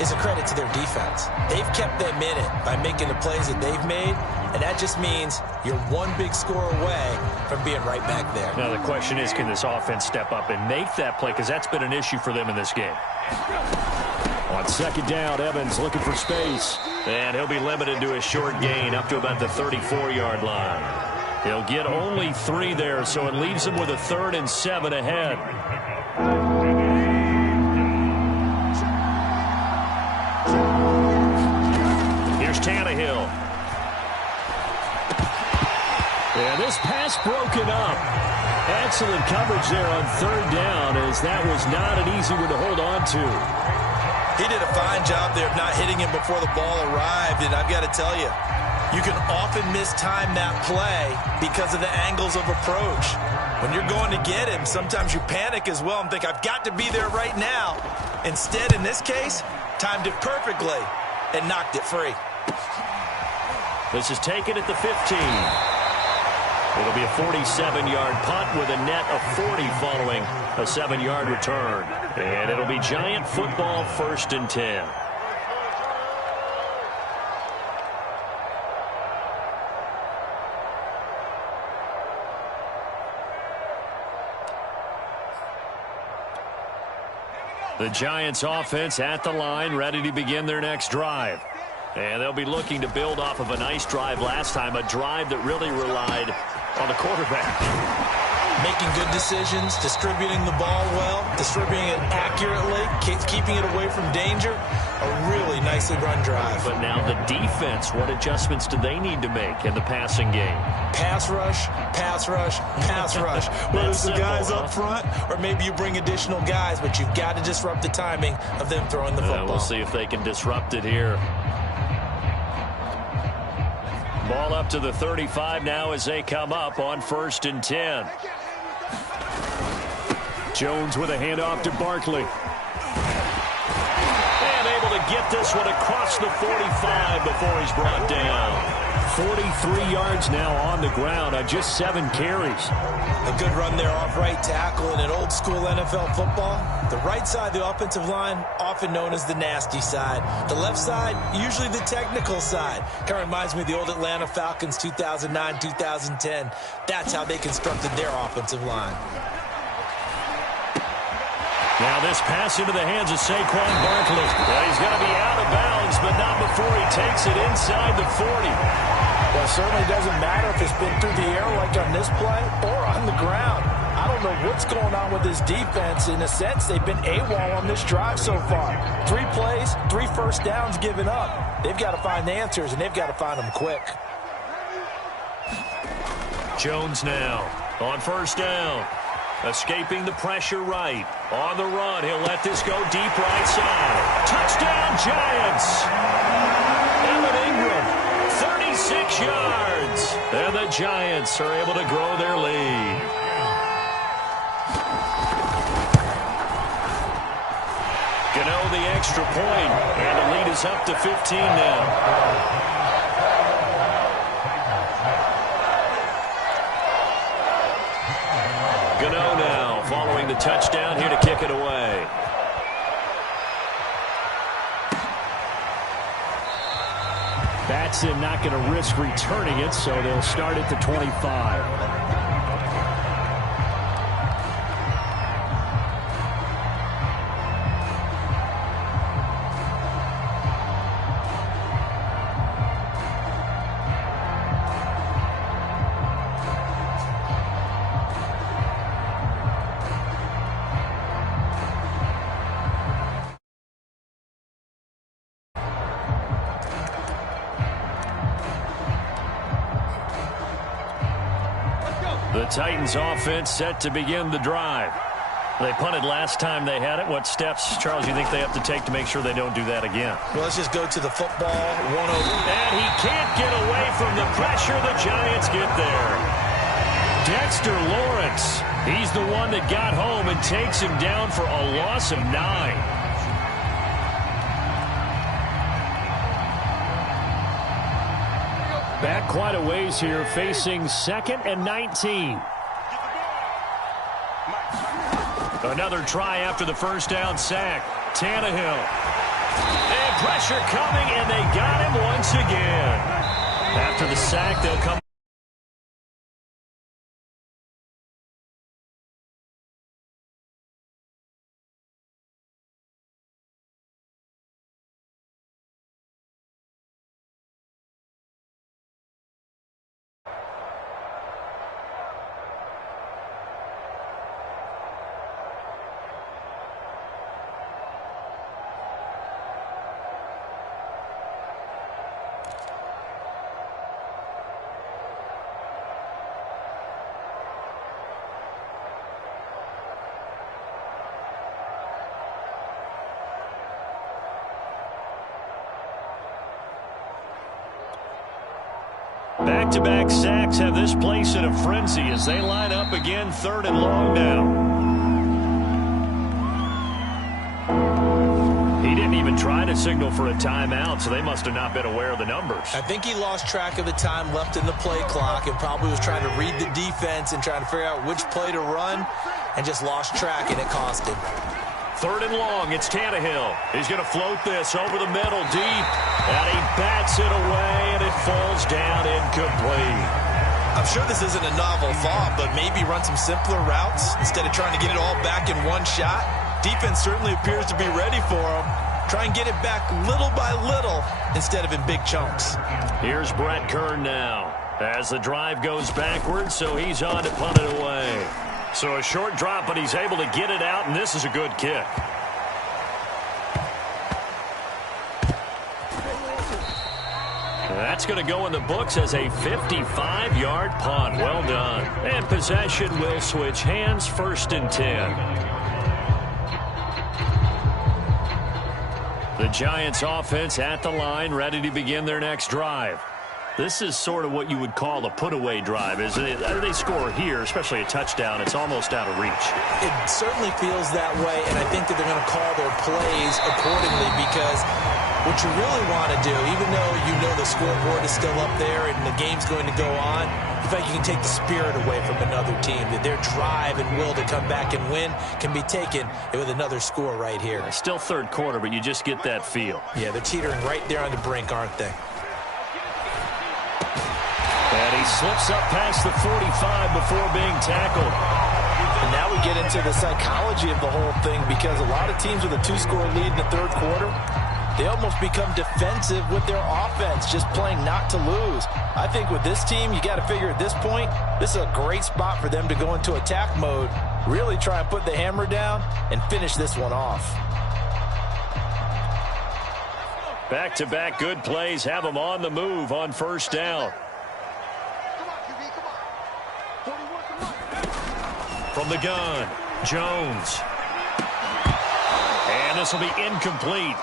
is a credit to their defense. They've kept them in it by making the plays that they've made, and that just means you're one big score away from being right back there. Now the question is, can this offense step up and make that play, because that's been an issue for them in this game. On second down, Evans looking for space. And he'll be limited to a short gain up to about the 34-yard line. He'll get only 3 there, so it leaves him with a 3rd and 7 ahead. Here's Tannehill. And this pass broken up. Excellent coverage there on 3rd down, as that was not an easy one to hold on to. He did a fine job there of not hitting him before the ball arrived, and I've got to tell you, you can often mistime that play because of the angles of approach. When you're going to get him, sometimes you panic as well and think, I've got to be there right now. Instead, in this case, timed it perfectly and knocked it free. This is taken at the 15. It'll be a 47-yard punt with a net of 40 following a 7-yard return. And it'll be Giant football, 1st and 10. The Giants offense at the line, ready to begin their next drive. And they'll be looking to build off of a nice drive last time, a drive that really relied on the quarterback. Making good decisions, distributing the ball well, distributing it accurately, keeping it away from danger. A really nicely run drive. But now the defense, what adjustments do they need to make in the passing game? Pass rush, pass rush, pass rush. Whether it's the guys up front or maybe you bring additional guys, but you've got to disrupt the timing of them throwing the football. We'll see if they can disrupt it here. Ball up to the 35 now as they come up on 1st and 10. Jones with a handoff to Barkley. And able to get this one across the 45 before he's brought down. 43 yards now on the ground on just 7 carries. A good run there off right tackle in an old-school NFL football. The right side of the offensive line, often known as the nasty side. The left side, usually the technical side. Kind of reminds me of the old Atlanta Falcons 2009-2010. That's how they constructed their offensive line. Now this pass into the hands of Saquon Barkley. Well, he's going to be out of bounds, but not before he takes it inside the 40. Well, it certainly doesn't matter if it's been through the air like on this play or on the ground. I don't know what's going on with this defense. In a sense, they've been AWOL on this drive so far. 3 plays, 3 first downs given up. They've got to find the answers, and they've got to find them quick. Jones now on 1st down. Escaping the pressure right. On the run, he'll let this go deep right side. Touchdown, Giants! Evan Ingram, 36 yards. And the Giants are able to grow their lead. Gano the extra point, and the lead is up to 15 now. Gano now following the touchdown here to kick it away. Batson not going to risk returning it, so they'll start at the 25. The Titans offense set to begin the drive. They punted last time they had it. What steps, Charles, you think they have to take to make sure they don't do that again? Well, let's just go to the football. 1-0. And he can't get away from the pressure. The Giants get there. Dexter Lawrence, he's the one that got home and takes him down for a loss of 9. Back quite a ways here, facing 2nd and 19. Another try after the first down sack. Tannehill. And pressure coming, and they got him once again. After the sack, they'll come. Back-to-back sacks have this place in a frenzy as they line up again, 3rd and long now. He didn't even try to signal for a timeout, so they must have not been aware of the numbers. I think he lost track of the time left in the play clock and probably was trying to read the defense and trying to figure out which play to run and just lost track, and it cost him. 3rd and long, it's Tannehill. He's going to float this over the middle deep, and he bats it away, and it falls down incomplete. I'm sure this isn't a novel thought, but maybe run some simpler routes instead of trying to get it all back in one shot. Defense certainly appears to be ready for him. Try and get it back little by little instead of in big chunks. Here's Brett Kern now as the drive goes backwards, so he's on to punt it away. So a short drop, but he's able to get it out, and this is a good kick. That's going to go in the books as a 55-yard punt. Well done. And possession will switch hands, 1st and 10. The Giants offense at the line, ready to begin their next drive. This is sort of what you would call a put-away drive, isn't it? They score here, especially a touchdown. It's almost out of reach. It certainly feels that way, and I think that they're going to call their plays accordingly because what you really want to do, even though you know the scoreboard is still up there and the game's going to go on, in fact, you can take the spirit away from another team, that their drive and will to come back and win can be taken with another score right here. Still 3rd quarter, but you just get that feel. Yeah, they're teetering right there on the brink, aren't they? And he slips up past the 45 before being tackled. And now we get into the psychology of the whole thing because a lot of teams with a 2-score lead in the 3rd quarter, they almost become defensive with their offense, just playing not to lose. I think with this team, you got to figure at this point, this is a great spot for them to go into attack mode, really try and put the hammer down and finish this one off. Back-to-back good plays have them on the move on 1st down. From the gun, Jones. And this will be incomplete.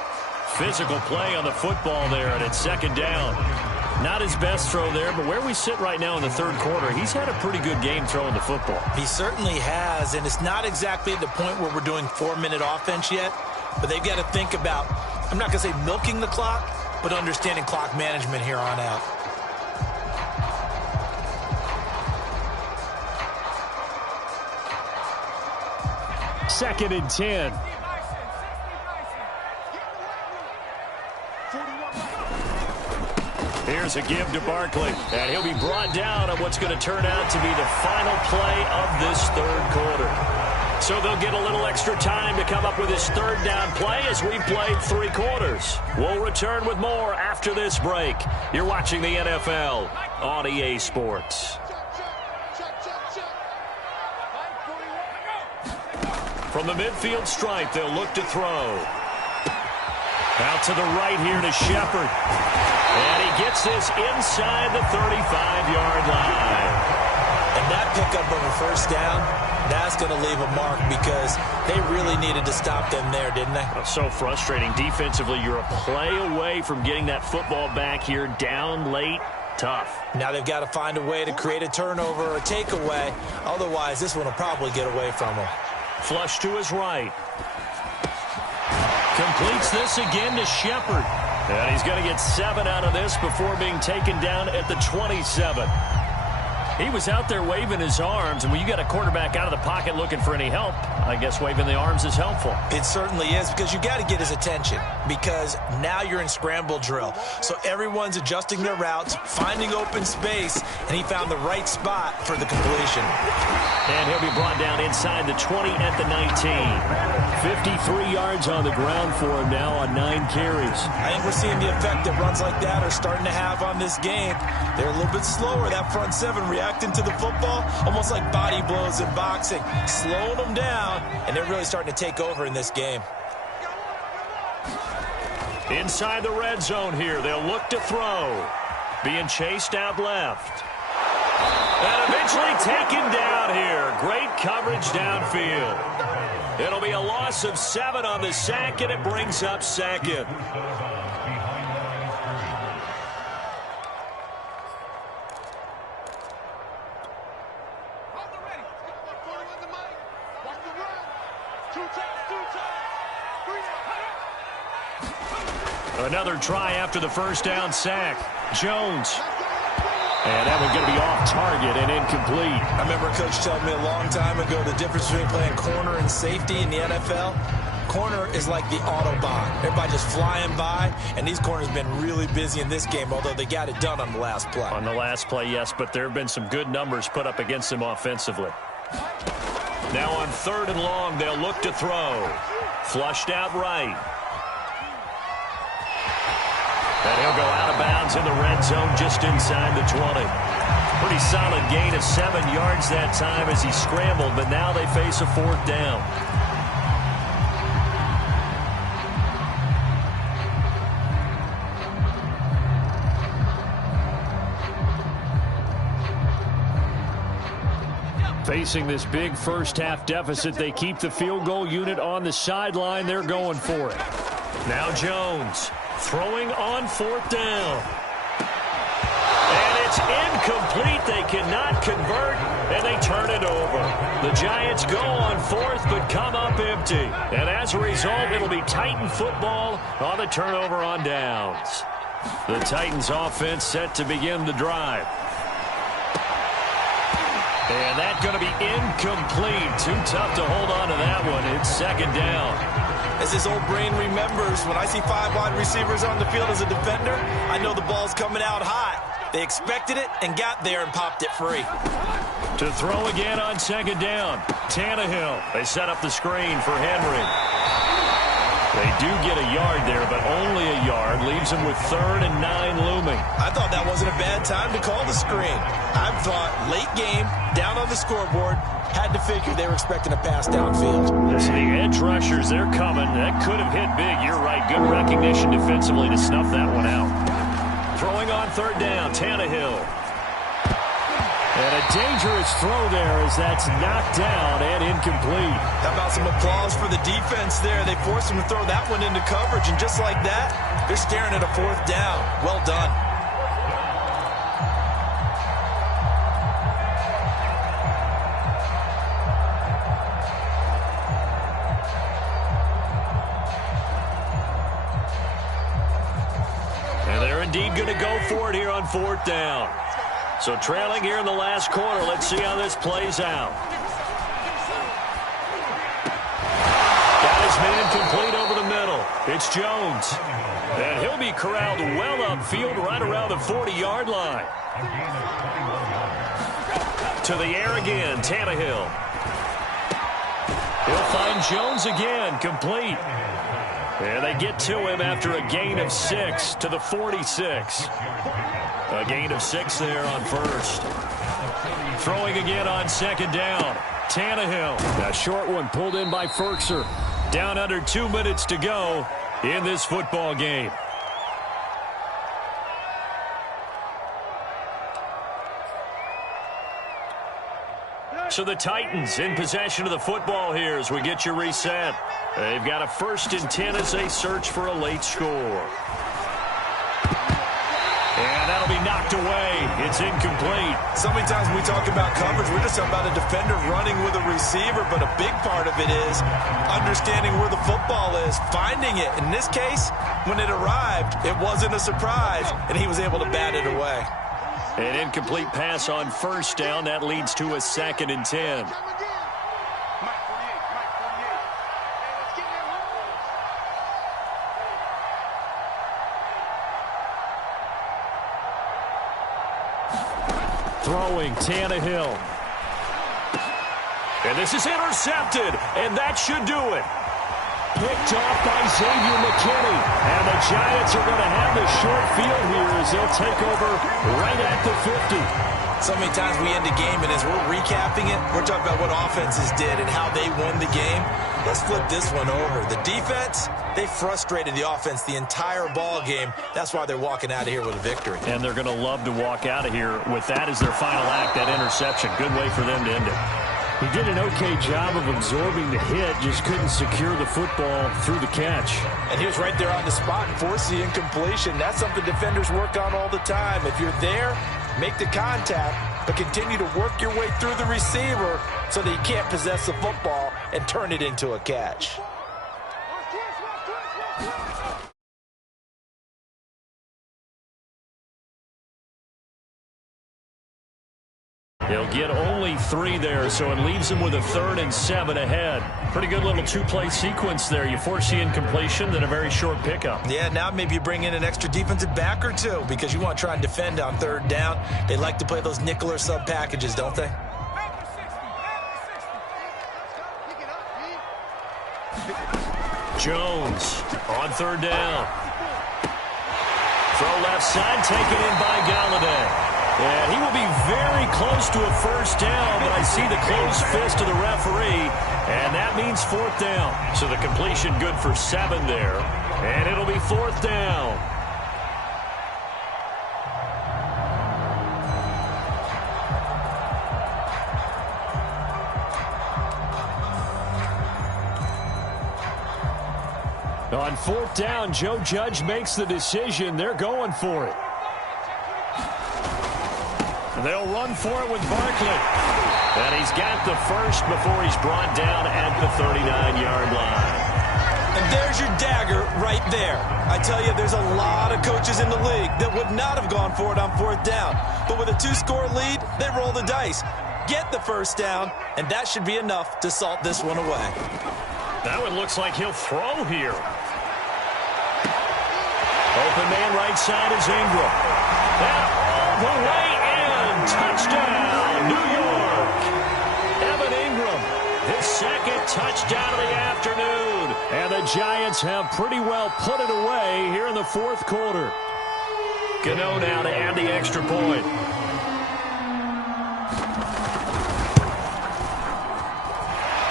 Physical play on the football there, and it's 2nd down. Not his best throw there, but where we sit right now in the 3rd quarter, he's had a pretty good game throwing the football. He certainly has, and it's not exactly at the point where we're doing 4-minute offense yet, but they've got to think about, I'm not going to say milking the clock, but understanding clock management here on out. Second and 10. Here's a give to Barkley, and he'll be brought down on what's going to turn out to be the final play of this 3rd quarter. So they'll get a little extra time to come up with this 3rd down play as we've played 3 quarters. We'll return with more after this break. You're watching the NFL on EA Sports. From the midfield stripe, they'll look to throw. Out to the right here to Shepard. And he gets this inside the 35-yard line. And that pickup of a 1st down, that's going to leave a mark because they really needed to stop them there, didn't they? So frustrating. Defensively, you're a play away from getting that football back here down late. Tough. Now they've got to find a way to create a turnover or a takeaway. Otherwise, this one will probably get away from them. Flush to his right. Completes this again to Shepard. And he's going to get 7 out of this before being taken down at the 27. He was out there waving his arms, and when you got a quarterback out of the pocket looking for any help, I guess waving the arms is helpful. It certainly is, because you got to get his attention, because now you're in scramble drill. So everyone's adjusting their routes, finding open space, and he found the right spot for the completion. And he'll be brought down inside the 20 at the 19. 53 yards on the ground for him now on 9 carries. I think we're seeing the effect that runs like that are starting to have on this game. They're a little bit slower, that front 7 reacting to the football, almost like body blows in boxing, slowing them down, and they're really starting to take over in this game. Inside the red zone here, they'll look to throw. Being chased out left. And eventually taken down here. Great coverage downfield. It'll be a loss of 7 on the sack, and it brings up 2nd. Another try after the 1st down sack. Jones. And that one's going to be off target and incomplete. I remember a coach telling me a long time ago the difference between playing corner and safety in the NFL. Corner is like the Autobahn. Everybody just flying by, and these corners have been really busy in this game, although they got it done on the last play. On the last play, yes, but there have been some good numbers put up against them offensively. Now on 3rd and long, they'll look to throw. Flushed out right. And he'll go out of bounds in the red zone just inside the 20. Pretty solid gain of 7 yards that time as he scrambled, but now they face a 4th down. Facing this big first-half deficit, they keep the field goal unit on the sideline. They're going for it. Now Jones throwing on 4th down. And it's incomplete. They cannot convert, and they turn it over. The Giants go on 4th, but come up empty. And as a result, it'll be Titan football on the turnover on downs. The Titans offense set to begin the drive. And that's going to be incomplete. Too tough to hold on to that one. It's 2nd down. As his old brain remembers, when I see 5 wide receivers on the field as a defender, I know the ball's coming out hot. They expected it and got there and popped it free. To throw again on 2nd down. Tannehill. They set up the screen for Henry. They do get a yard there, but only a yard. Leaves them with 3rd and 9 looming. I thought that wasn't a bad time to call the screen. I thought late game, down on the scoreboard, had to figure they were expecting a pass downfield. So the edge rushers, they're coming. That could have hit big. You're right. Good recognition defensively to snuff that one out. Throwing on 3rd down, Tannehill. And a dangerous throw there as that's knocked down and incomplete. How about some applause for the defense there? They forced him to throw that one into coverage, and just like that, they're staring at a 4th down. Well done. And they're indeed going to go for it here on 4th down. So trailing here in the last quarter. Let's see how this plays out. Got his man complete over the middle. It's Jones. And he'll be corralled well upfield right around the 40-yard line. To the air again, Tannehill. He'll find Jones again, complete. And they get to him after a gain of 6 to the 46. A gain of 6 there on 1st. Throwing again on 2nd down. Tannehill. A short one pulled in by Ferkser. Down under 2 minutes to go in this football game. So the Titans in possession of the football here as we get you reset. They've got a 1st and 10 as they search for a late score. And that'll be knocked away. It's incomplete. So many times when we talk about coverage, we're just talking about a defender running with a receiver, but a big part of it is understanding where the football is, finding it. In this case, when it arrived, it wasn't a surprise, and he was able to bat it away. An incomplete pass on 1st down. That leads to a 2nd and 10. Throwing, Tannehill. And this is intercepted, and that should do it. Picked off by Xavier McKinney. And the Giants are going to have the short field here as they'll take over right at the 50. So many times we end a game, and as we're recapping it, we're talking about what offenses did and how they won the game. Let's flip this one over. The defense, they frustrated the offense the entire ball game. That's why they're walking out of here with a victory. And they're going to love to walk out of here with that as their final act, that interception. Good way for them to end it. He did an okay job of absorbing the hit, just couldn't secure the football through the catch. And he was right there on the spot and forced the incompletion. That's something defenders work on all the time. If you're there, make the contact, but continue to work your way through the receiver so that you can't possess the football and turn it into a catch. He'll get only 3 there, so it leaves him with a 3rd and 7 ahead. Pretty good little 2-play sequence there. You force the incompletion, then a very short pickup. Yeah, now maybe you bring in an extra defensive back or 2 because you want to try and defend on 3rd down. They like to play those nickel or sub packages, don't they? Jones on 3rd down. Throw left side, taken in by Galladay. And he will be very close to a first down, but I see the closed fist of the referee, and that means fourth down. So the completion good for 7 there, and it'll be fourth down. On fourth down, Joe Judge makes the decision. They're going for it. They'll run for it with Barkley. And he's got the first before he's brought down at the 39-yard line. And there's your dagger right there. I tell you, there's a lot of coaches in the league that would not have gone for it on fourth down. But with a 2-score lead, they roll the dice. Get the first down, and that should be enough to salt this one away. That one looks like he'll throw here. Open man right side is Ingram. And all the way in. Touchdown, New York. Evan Ingram, his second touchdown of the afternoon. And the Giants have pretty well put it away here in the fourth quarter. Gano now to add the extra point.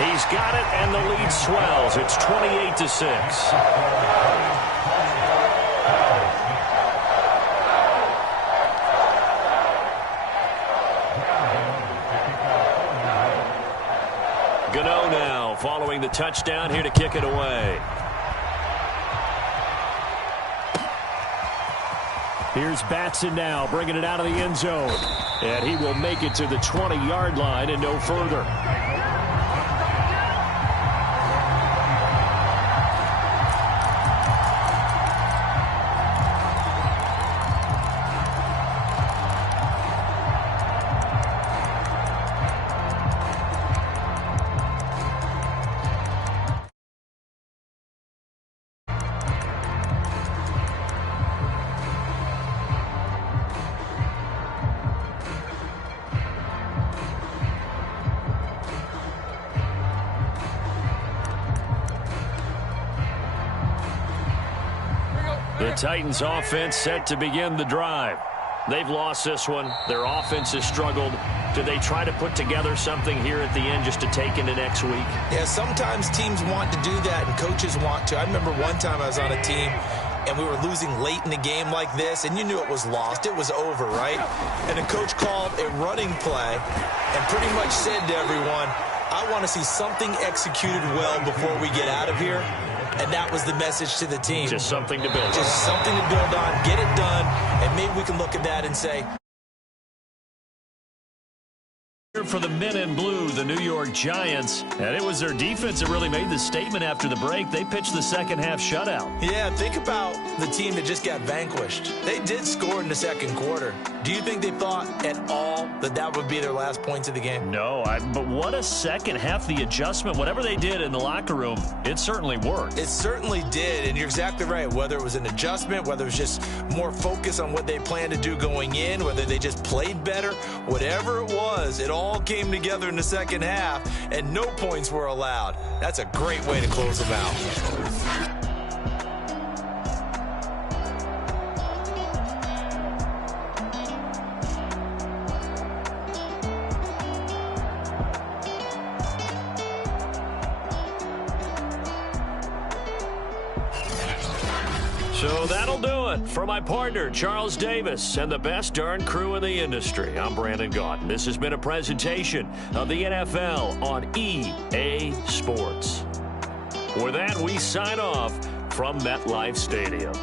He's got it, and the lead swells. It's 28-6. Gano now following the touchdown here to kick it away. Here's Batson now bringing it out of the end zone. And he will make it to the 20-yard line and no further. The Titans offense set to begin the drive. They've lost this one. Their offense has struggled. Do they try to put together something here at the end just to take into next week? Yeah, sometimes teams want to do that and coaches want to. I remember one time I was on a team and we were losing late in the game like this, and you knew it was lost. It was over, right? And the coach called a running play and pretty much said to everyone, I want to see something executed well before we get out of here. And that was the message to the team. Just something to build on. Just something to build on, get it done, and maybe we can look at that and say, for the men in blue, the New York Giants, and it was their defense that really made the statement after the break. They pitched the second half shutout. Yeah, think about the team that just got vanquished. They did score in the second quarter. Do you think they thought at all that that would be their last points of the game? No, but what a second half. The adjustment, whatever they did in the locker room, it certainly worked. It certainly did, and you're exactly right. Whether it was an adjustment, whether it was just more focus on what they planned to do going in, whether they just played better, whatever it was, it all came together in the second half, and no points were allowed. That's a great way to close them out. So that'll do it for my partner, Charles Davis, and the best darn crew in the industry. I'm Brandon Gaudin. This has been a presentation of the NFL on EA Sports. With that, we sign off from MetLife Stadium.